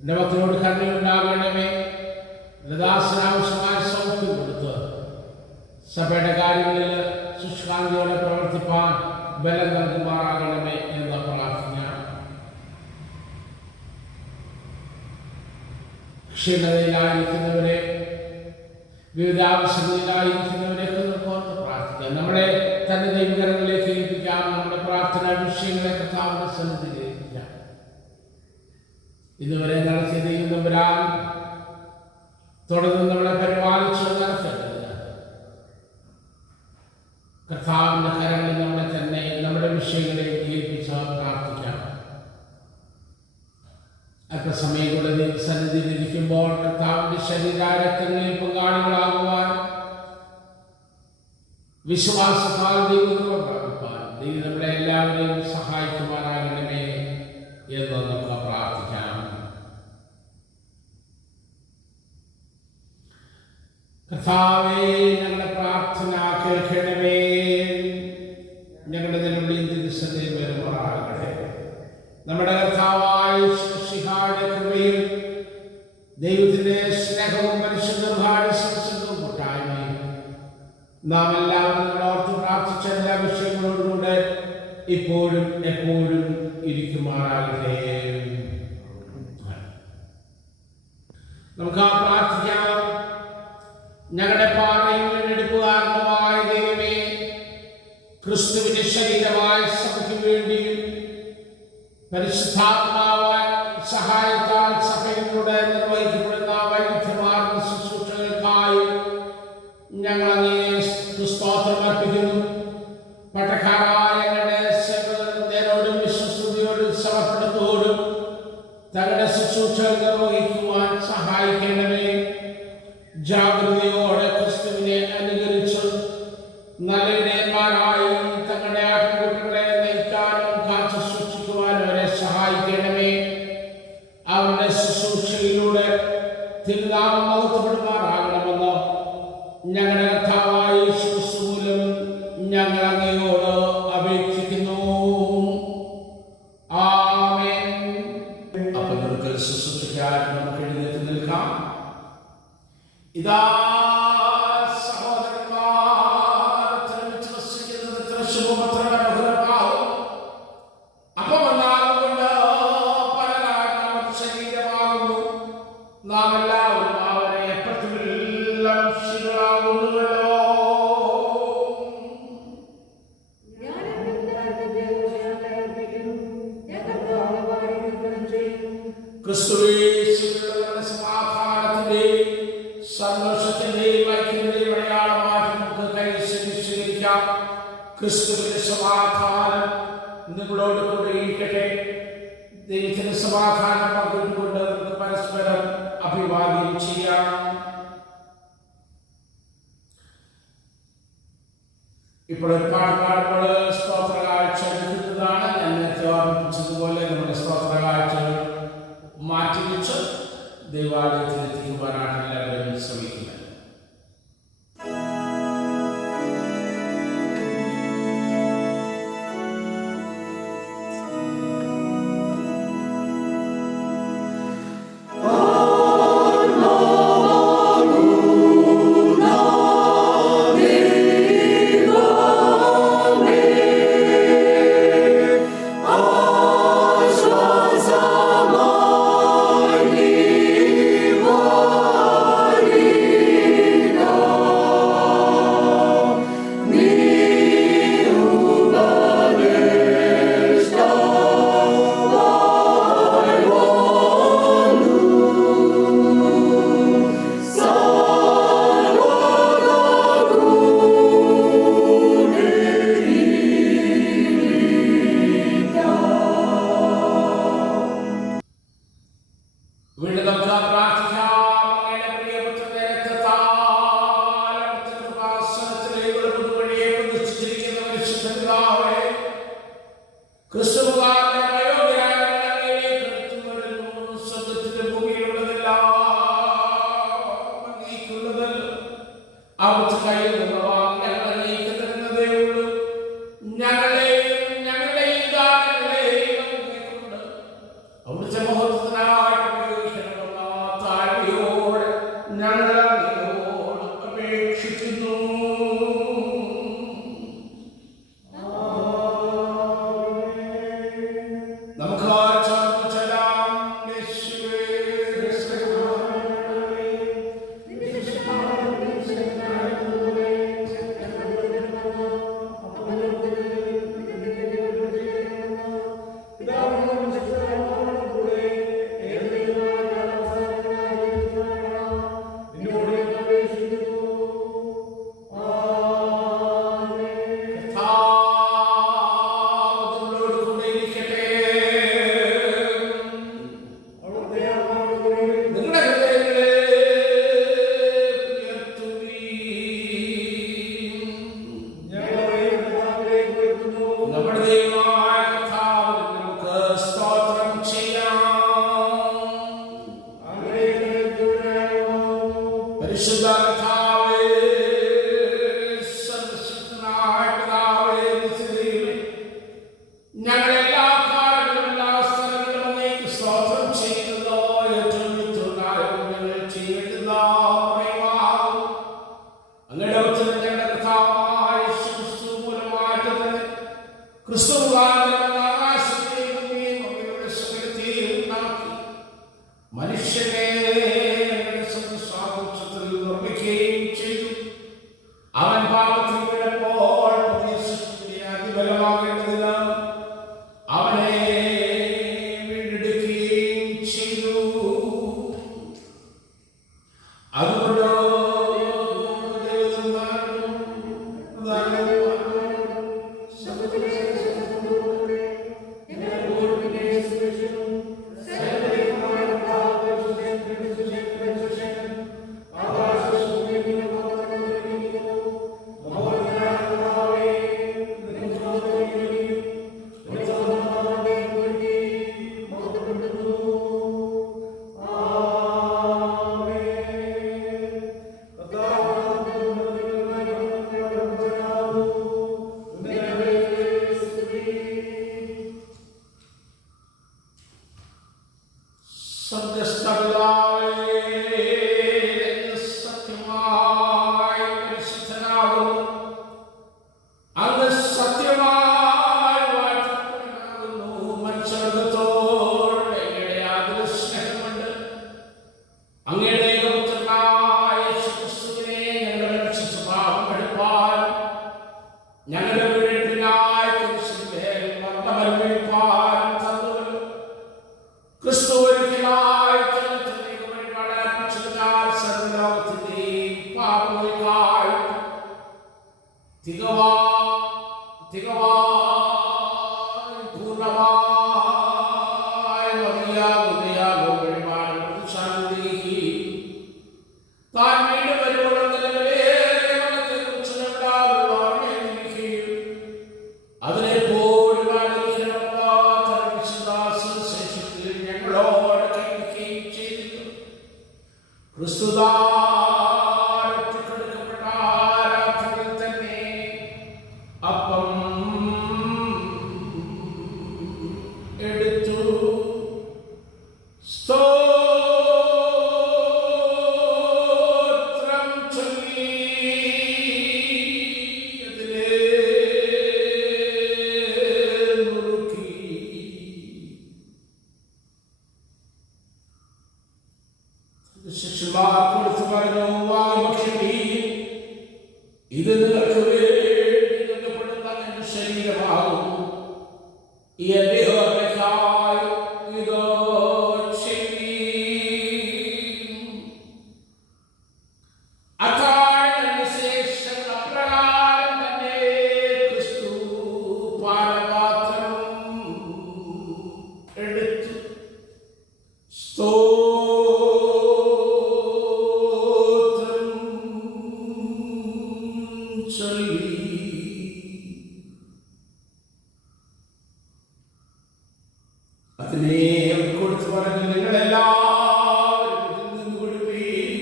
എൻ്റെ മക്കളോട് കരുണയുണ്ടാകണമേ. ലതാസനാവശ്യമായ സൗഖ്യം കൊടുത്ത് സഭയുടെ കാര്യങ്ങളിൽ ശുഷ്കാന്തിയോടെ പ്രവർത്തിപ്പാൻ ബലം നൽകുമാറാകണമേ എന്ന് പ്രാർത്ഥിക്കാം. ക്ഷീണതയിലായിരിക്കുന്നവരെ, വിവിധ ആവശ്യങ്ങളിലായിരിക്കുന്നവരെയൊക്കെ നമുക്ക് ഓർത്ത് പ്രാർത്ഥിക്കാം. നമ്മളെ തന്നെ ദൈവകരങ്ങളിലേക്ക് ഏൽപ്പിക്കാം. നമ്മുടെ പ്രാർത്ഥനാ വിഷയങ്ങളെ കർത്താവിന്റെ സന്നിധിയിൽ ഏൽപ്പിക്കാം. ഇതുവരെ നടത്തിയ ദൈവം തുടർന്ന് നമ്മളെ പരിപാലിച്ചു നടത്തേണ്ടത് കർത്താവിന്റെ കരങ്ങളിൽ നമ്മളെ തന്നെ നമ്മുടെ വിഷയങ്ങളെ ഏൽപ്പിച്ച് പ്രാർത്ഥിക്കാം. അല്പസമയം കൊണ്ട് ദൈവസന്നിധിയിലിരിക്കുമ്പോൾ കർത്താവിന്റെ ശരീരരക്തങ്ങളിൽ പങ്കാളികളാകുവാൻ, വിശ്വാസത്താൽ ദൈവകൃപ പ്രാപിപ്പാൻ ദൈവം നമ്മളെ എല്ലാവരെയും സഹായിക്കുവാനാകണമേ എന്ന് നമുക്ക് പ്രാർത്ഥിക്കാം. കർത്താവേ, ഞങ്ങളുടെ പ്രാർത്ഥന കേൾക്കണമേ. ഞങ്ങളുടെ നിലവിളി ദിവസത്തിൽ വരുമാറാകട്ടെ. നമ്മുടെ കർത്താവായ മിശിഹായുടെ കൃപയും ദൈവത്തിന്റെ സ്നേഹവും പരിശുദ്ധമായ സംസർഗവും കൂട്ടായ്മയും നാം എല്ലാവരും ഓർത്ത് പ്രാർത്ഥിച്ച എല്ലാ വിഷയങ്ങളോടുകൂടെ ഇപ്പോഴും എപ്പോഴും ഇരിക്കുമാറാകട്ടെ. നമുക്ക് പ്രാർത്ഥിക്കാം. ഞങ്ങളുടെ പാറയും എടുപ്പുകാരനുമായ ദൈവമേ, ക്രിസ്തുവിന്റെ ശരീരമായ സഭയ്ക്ക് വേണ്ടിയും പരിശുദ്ധാത്മാവാൻ സഹായത്താൽ സഭയിലൂടെ നിർവഹിക്കപ്പെടുന്ന വൈവിധ്യമാർന്ന ശുശ്രൂഷകൾക്കായി ഞങ്ങൾ അങ്ങയെ സ്തോത്രം അർപ്പിക്കുന്നു. പട്ടക്കാരായ ഞങ്ങളുടെ സേവകരോടും വിശ്വസ്തയോടും സമർപ്പണത്തോടും തങ്ങളുടെ ശുശ്രൂഷകൾ നിർവഹിക്കുവാൻ സഹായിക്കണമേ. ജാഗ്രതയോടെ ക്രിസ്തുവിനെ അനുകരിച്ച് നല്ല ഇടയന്മാരായി തങ്ങളുടെ ആട്ടിൻകുട്ടികളെ നയിക്കാനും കാത്തു സൂക്ഷിക്കുവാനും അവരെ സഹായിക്കണമേ. അവരുടെ ശുശ്രൂഷയിലൂടെ തിരുനാമം മഹത്വപ്പെടുമാറാകണമെന്ന് ഞങ്ങളുടെ കർത്താവായ യേശു മൂലം ഞങ്ങൾ അങ്ങയോട് അപേക്ഷിക്കുന്നു. ആമേൻ. അപ്പോൾ നമുക്ക് ശുശ്രൂഷയ്ക്കായി നമുക്ക് എഴുന്നേറ്റ് നിൽക്കാം. ഇതാ നാം എല്ലാവരും അവരെ എപ്പോഴെല്ലാം ശരിയാകുന്നുവല്ലോ. ക്രിസ്തുവേശുവിലുള്ള സമാധാനത്തിന്റെയും സന്തോഷത്തിന്റെയും ഐക്യത്തിന്റെയും അടയാളമായിട്ട് നമുക്ക് സ്വീകരിക്കാം. ക്രിസ്തുവിന്റെ സമാധാനം നിങ്ങളോട് കൂടെ ഇരിക്കട്ടെ. ദൈവത്തിന്റെ സമാധാനം പങ്കിട്ടുകൊണ്ട് നമുക്ക് പരസ്പരം അഭിവാദ്യം ചെയ്യാം. ഇപ്പോൾ ഒരു പാട്ട് പാടുമ്പോൾ സ്തോത്ര കാഴ്ച എടുക്കുന്നതാണ്. ഞാൻ നേരത്തെ ഓർമ്മിപ്പിച്ചതുപോലെ നമ്മുടെ സ്തോത്ര കാഴ്ചകൾ മാറ്റിവെച്ച് ദൈവാലയത്തിലെത്തിക്കുവാനാണ് എല്ലാവരും ശ്രമിക്കുന്നത്. സ്തോത്രം ചെയ്യുന്നു. ഏറ്റവും നിത്യകാലം ഞങ്ങൾ ചെയ്യേണ്ടുന്ന പ്രേമാവും അങ്ങയുടെ വചനം ഞങ്ങളുടെ കർത്താവായ യേശു ക്രിസ്തു മൂലമായിട്ട് തന്നെ ക്രിസ്തു മുഖാന്തരം ആകാശത്തെയും ഭൂമിയെയും അവയുടെ സകലത്തെയും ഉണ്ടാക്കി മനുഷ്യനെ സാദൃശ്യത്തിൽ നിർമ്മിക്കുകയും ചെയ്തു. അവൻ പാപത്തിൽ വീണപ്പോൾ പുതിയ സൃഷ്ടിയെ അതിബലമാകേണ്ടതിന് അവനെ വീണ്ടെടുക്കുകയും ചെയ്തു. അതുകൊണ്ട് ഇത് നിങ്ങൾക്ക് വേണ്ടി നൽകപ്പെടുന്ന എന്റെ ശരീരമാകുന്നു. എന്റെ ഓർമ്മയ്ക്കായി ഇതോ ചെയ്യുവിൻ. അത്താഴത്തിന് ശേഷം അപ്രകാരം തന്നെ ക്രിസ്തു പാനപാത്രം എടുത്തു അതിനെ കൊടുത്തു പറഞ്ഞു, നിങ്ങളെല്ലാവരും നിന്ന് കൊടുപ്പീൻ.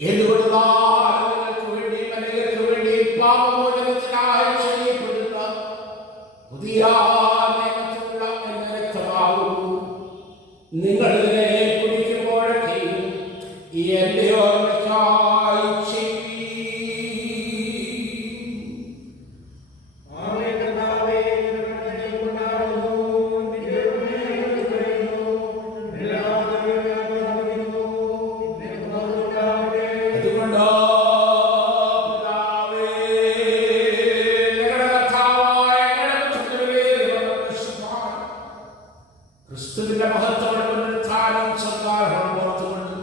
എന്തുകൊണ്ടാൽ നിങ്ങൾക്ക് വേണ്ടി അനേകർക്ക് വേണ്ടി പാപമോചനത്തിനായി ചെയ്യപ്പെടുന്ന പുതിയ നിയമത്തിലുള്ള എന്റെ രക്തമാകുന്നു. നിങ്ങൾ ഇതിനെ കുടിക്കുമ്പോഴൊക്കെയും എന്റെ ഓർമ്മയ്ക്കായി ചെയ്യും. ക്രിസ്തുവിന്റെ മഹത്വം സർക്കാരം ഓർത്തുകൊണ്ട്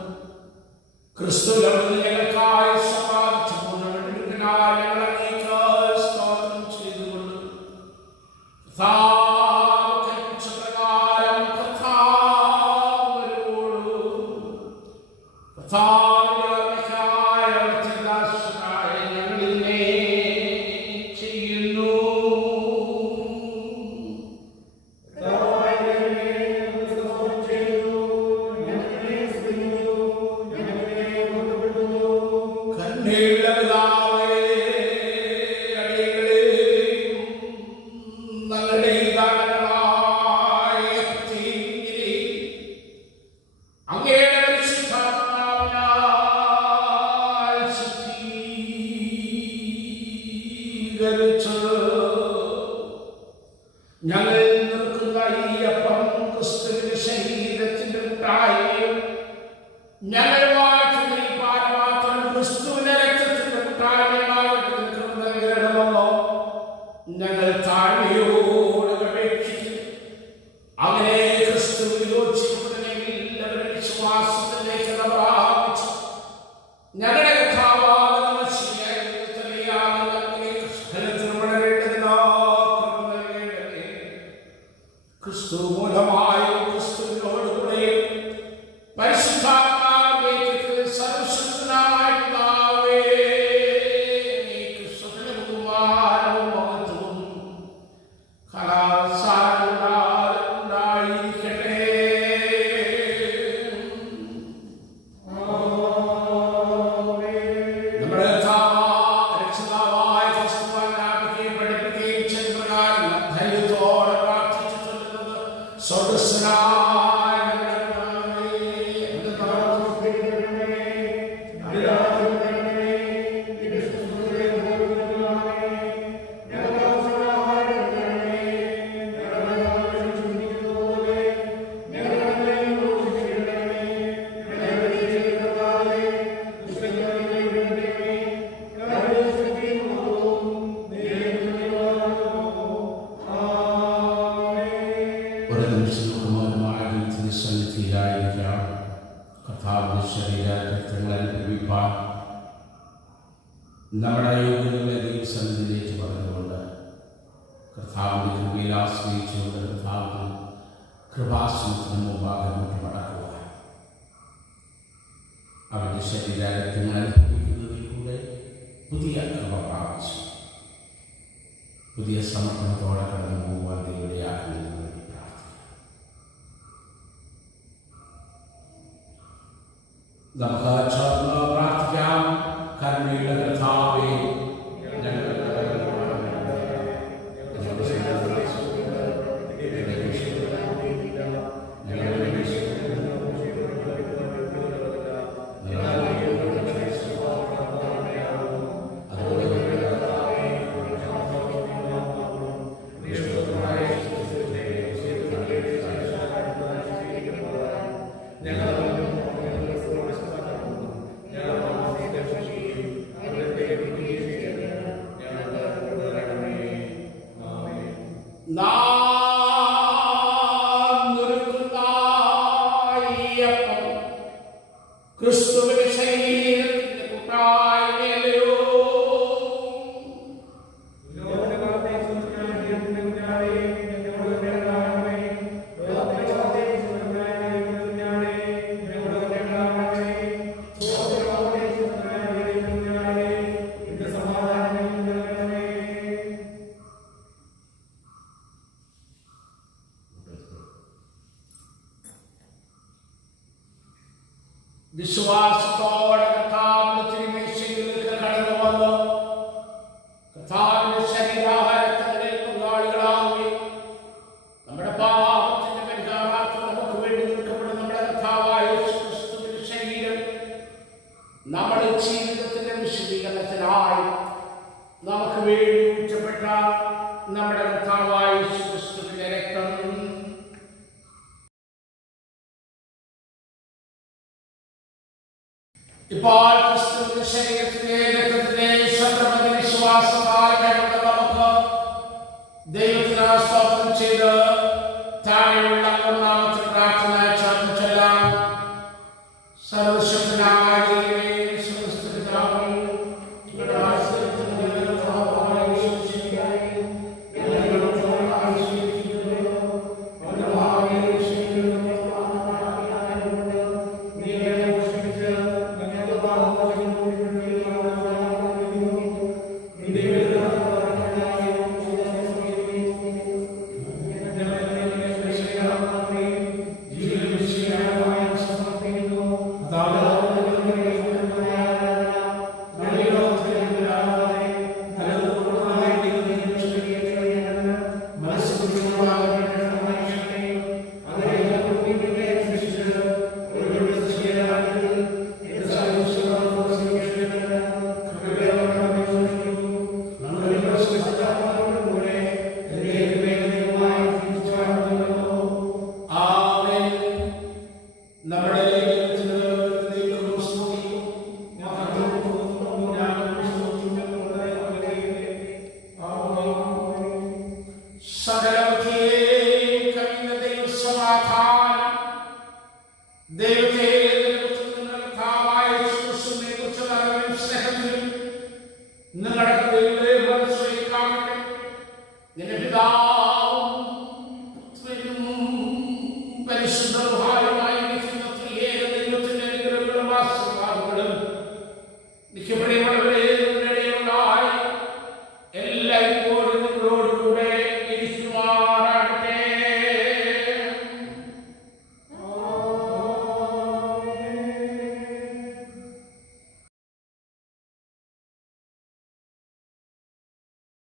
ക്രിസ്തുവിൽ ഞങ്ങൾക്കായി സമ്പാദിച്ചു സ്തോത്രം ചെയ്തുകൊണ്ട് പ്രകാരം ഞങ്ങളിനെ ചെയ്യുന്നു. നല്ല ഞങ്ങൾ വാഴ്ത്തുന്ന ഈ പാനപാത്രം ക്രിസ്തുവിന്റെ രക്തത്തിന്റെ കൂട്ടായ്മയാകട്ടെ എന്ന് നൽകണമെന്നോ ഞങ്ങൾ താഴ്മയോടെ അപേക്ഷിക്കുന്നു. അങ്ങനെ ക്രിസ്തുവിൽ യോജിക്കപ്പെടുന്ന എല്ലാവരുടെ വിശ്വാസത്തിലേക്ക് നമ്മൾ ആഹ്വാനിച്ചു. ഞങ്ങളുടെ കഥാവാകുന്ന മനുഷ്യനെ തെളിയാകുന്ന സകലത്തിനും വളരേണ്ടതിനാ കൃപ നൽകേണ്ടതേ. ക്രിസ്തു മൂലമായും ക്രിസ്തുവിനോടുകൂടെയും പരിശുദ്ധാത്മാവിന്റെ സർവശക്തനായ പിതാവേ, നീ ക്രിസ്തുവിന്റെ ബഹുമാനവും മഹത്വവും കാലാവസാനമുണ്ടായിരിക്കട്ടെ. നമ്മുടെ രക്ഷിതാവായ ക്രിസ്തുവാൻ ജ്ഞാപിക്കുകയും പഠിപ്പിക്കുകയും ചെയ്ത പ്രകാരം ധൈര്യത്തോടെ പ്രാർത്ഥിച്ചു ചൊല്ലുന്നത് സ്വർഗ്ഗസ്ഥനായ ഞങ്ങളുടെ ഒരു നിമിഷം മൗനമായ തിരുസന്നിധിയിലായിരിക്കാം. കർത്താവിന്റെ ശരീരങ്ങൾ അനുഭവിപ്പാൻ നമ്മുടെ യോഗ്യതകളെ ദൈവസന്നിധിയിലേക്ക് പറഞ്ഞുകൊണ്ട് കർത്താവിന്റെ കൃപയിൽ ആശ്രയിച്ചുകൊണ്ട് കർത്താവിന് കൃപാസനത്തിന് മുമ്പാകെ മുട്ടുമടക്കുവാൻ അവന്റെ ശരീരങ്ങൾ അനുഭവിക്കുന്നതിൽ കൂടെ പുതിയ കൃപ പ്രാപിച്ചു പുതിയ സമർപ്പണത്തോടെ കടന്നു പോകുവാൻ ദൈവയാകുന്നതിന് വേണ്ടി പ്രാർത്ഥിക്കാം. നമുക്ക് ചേർന്ന് പ്രാർത്ഥിക്കാം. കരുണയുള്ള കർത്താവേ, ക്രിസ്തുവിന്റെ ശരീരത്തിന്റെ കൂട്ടായ്മയല്ലയോ? വിശ്വാസത്തോടെ കർത്താവിന്റെ തിരുമേശയിലേക്ക് കടന്നു വന്ന് കർത്താവിന്റെ ശരീരാഹാരത്തിന്റെ പങ്കാളികളാവുകയും നമ്മുടെ പാപത്തിന്റെ പരിഹാരാർത്ഥം നമുക്ക് വേണ്ടി നിൽക്കപ്പെടുന്ന നമ്മുടെ കർത്താവായ യേശുക്രിസ്തുവിന്റെ ശരീരം നമ്മുടെ ജീവിതത്തിന്റെ വിശദീകരണത്തിനായി നമുക്ക് വേണ്ടി ഊറ്റപ്പെട്ട നമ്മുടെ കർത്താവായ യേശുക്രിസ്തുവിന്റെ രക്തം ഇപ്പോൾ ക്രിസ്തുവിന്റെ ശരീരത്തിലെ രക്തത്തിലെ ശബ്ദമതി വിശ്വാസത്താൽ നമുക്ക് ദൈവത്തിന് സ്തോത്രം ചെയ്ത് താഴെയുള്ള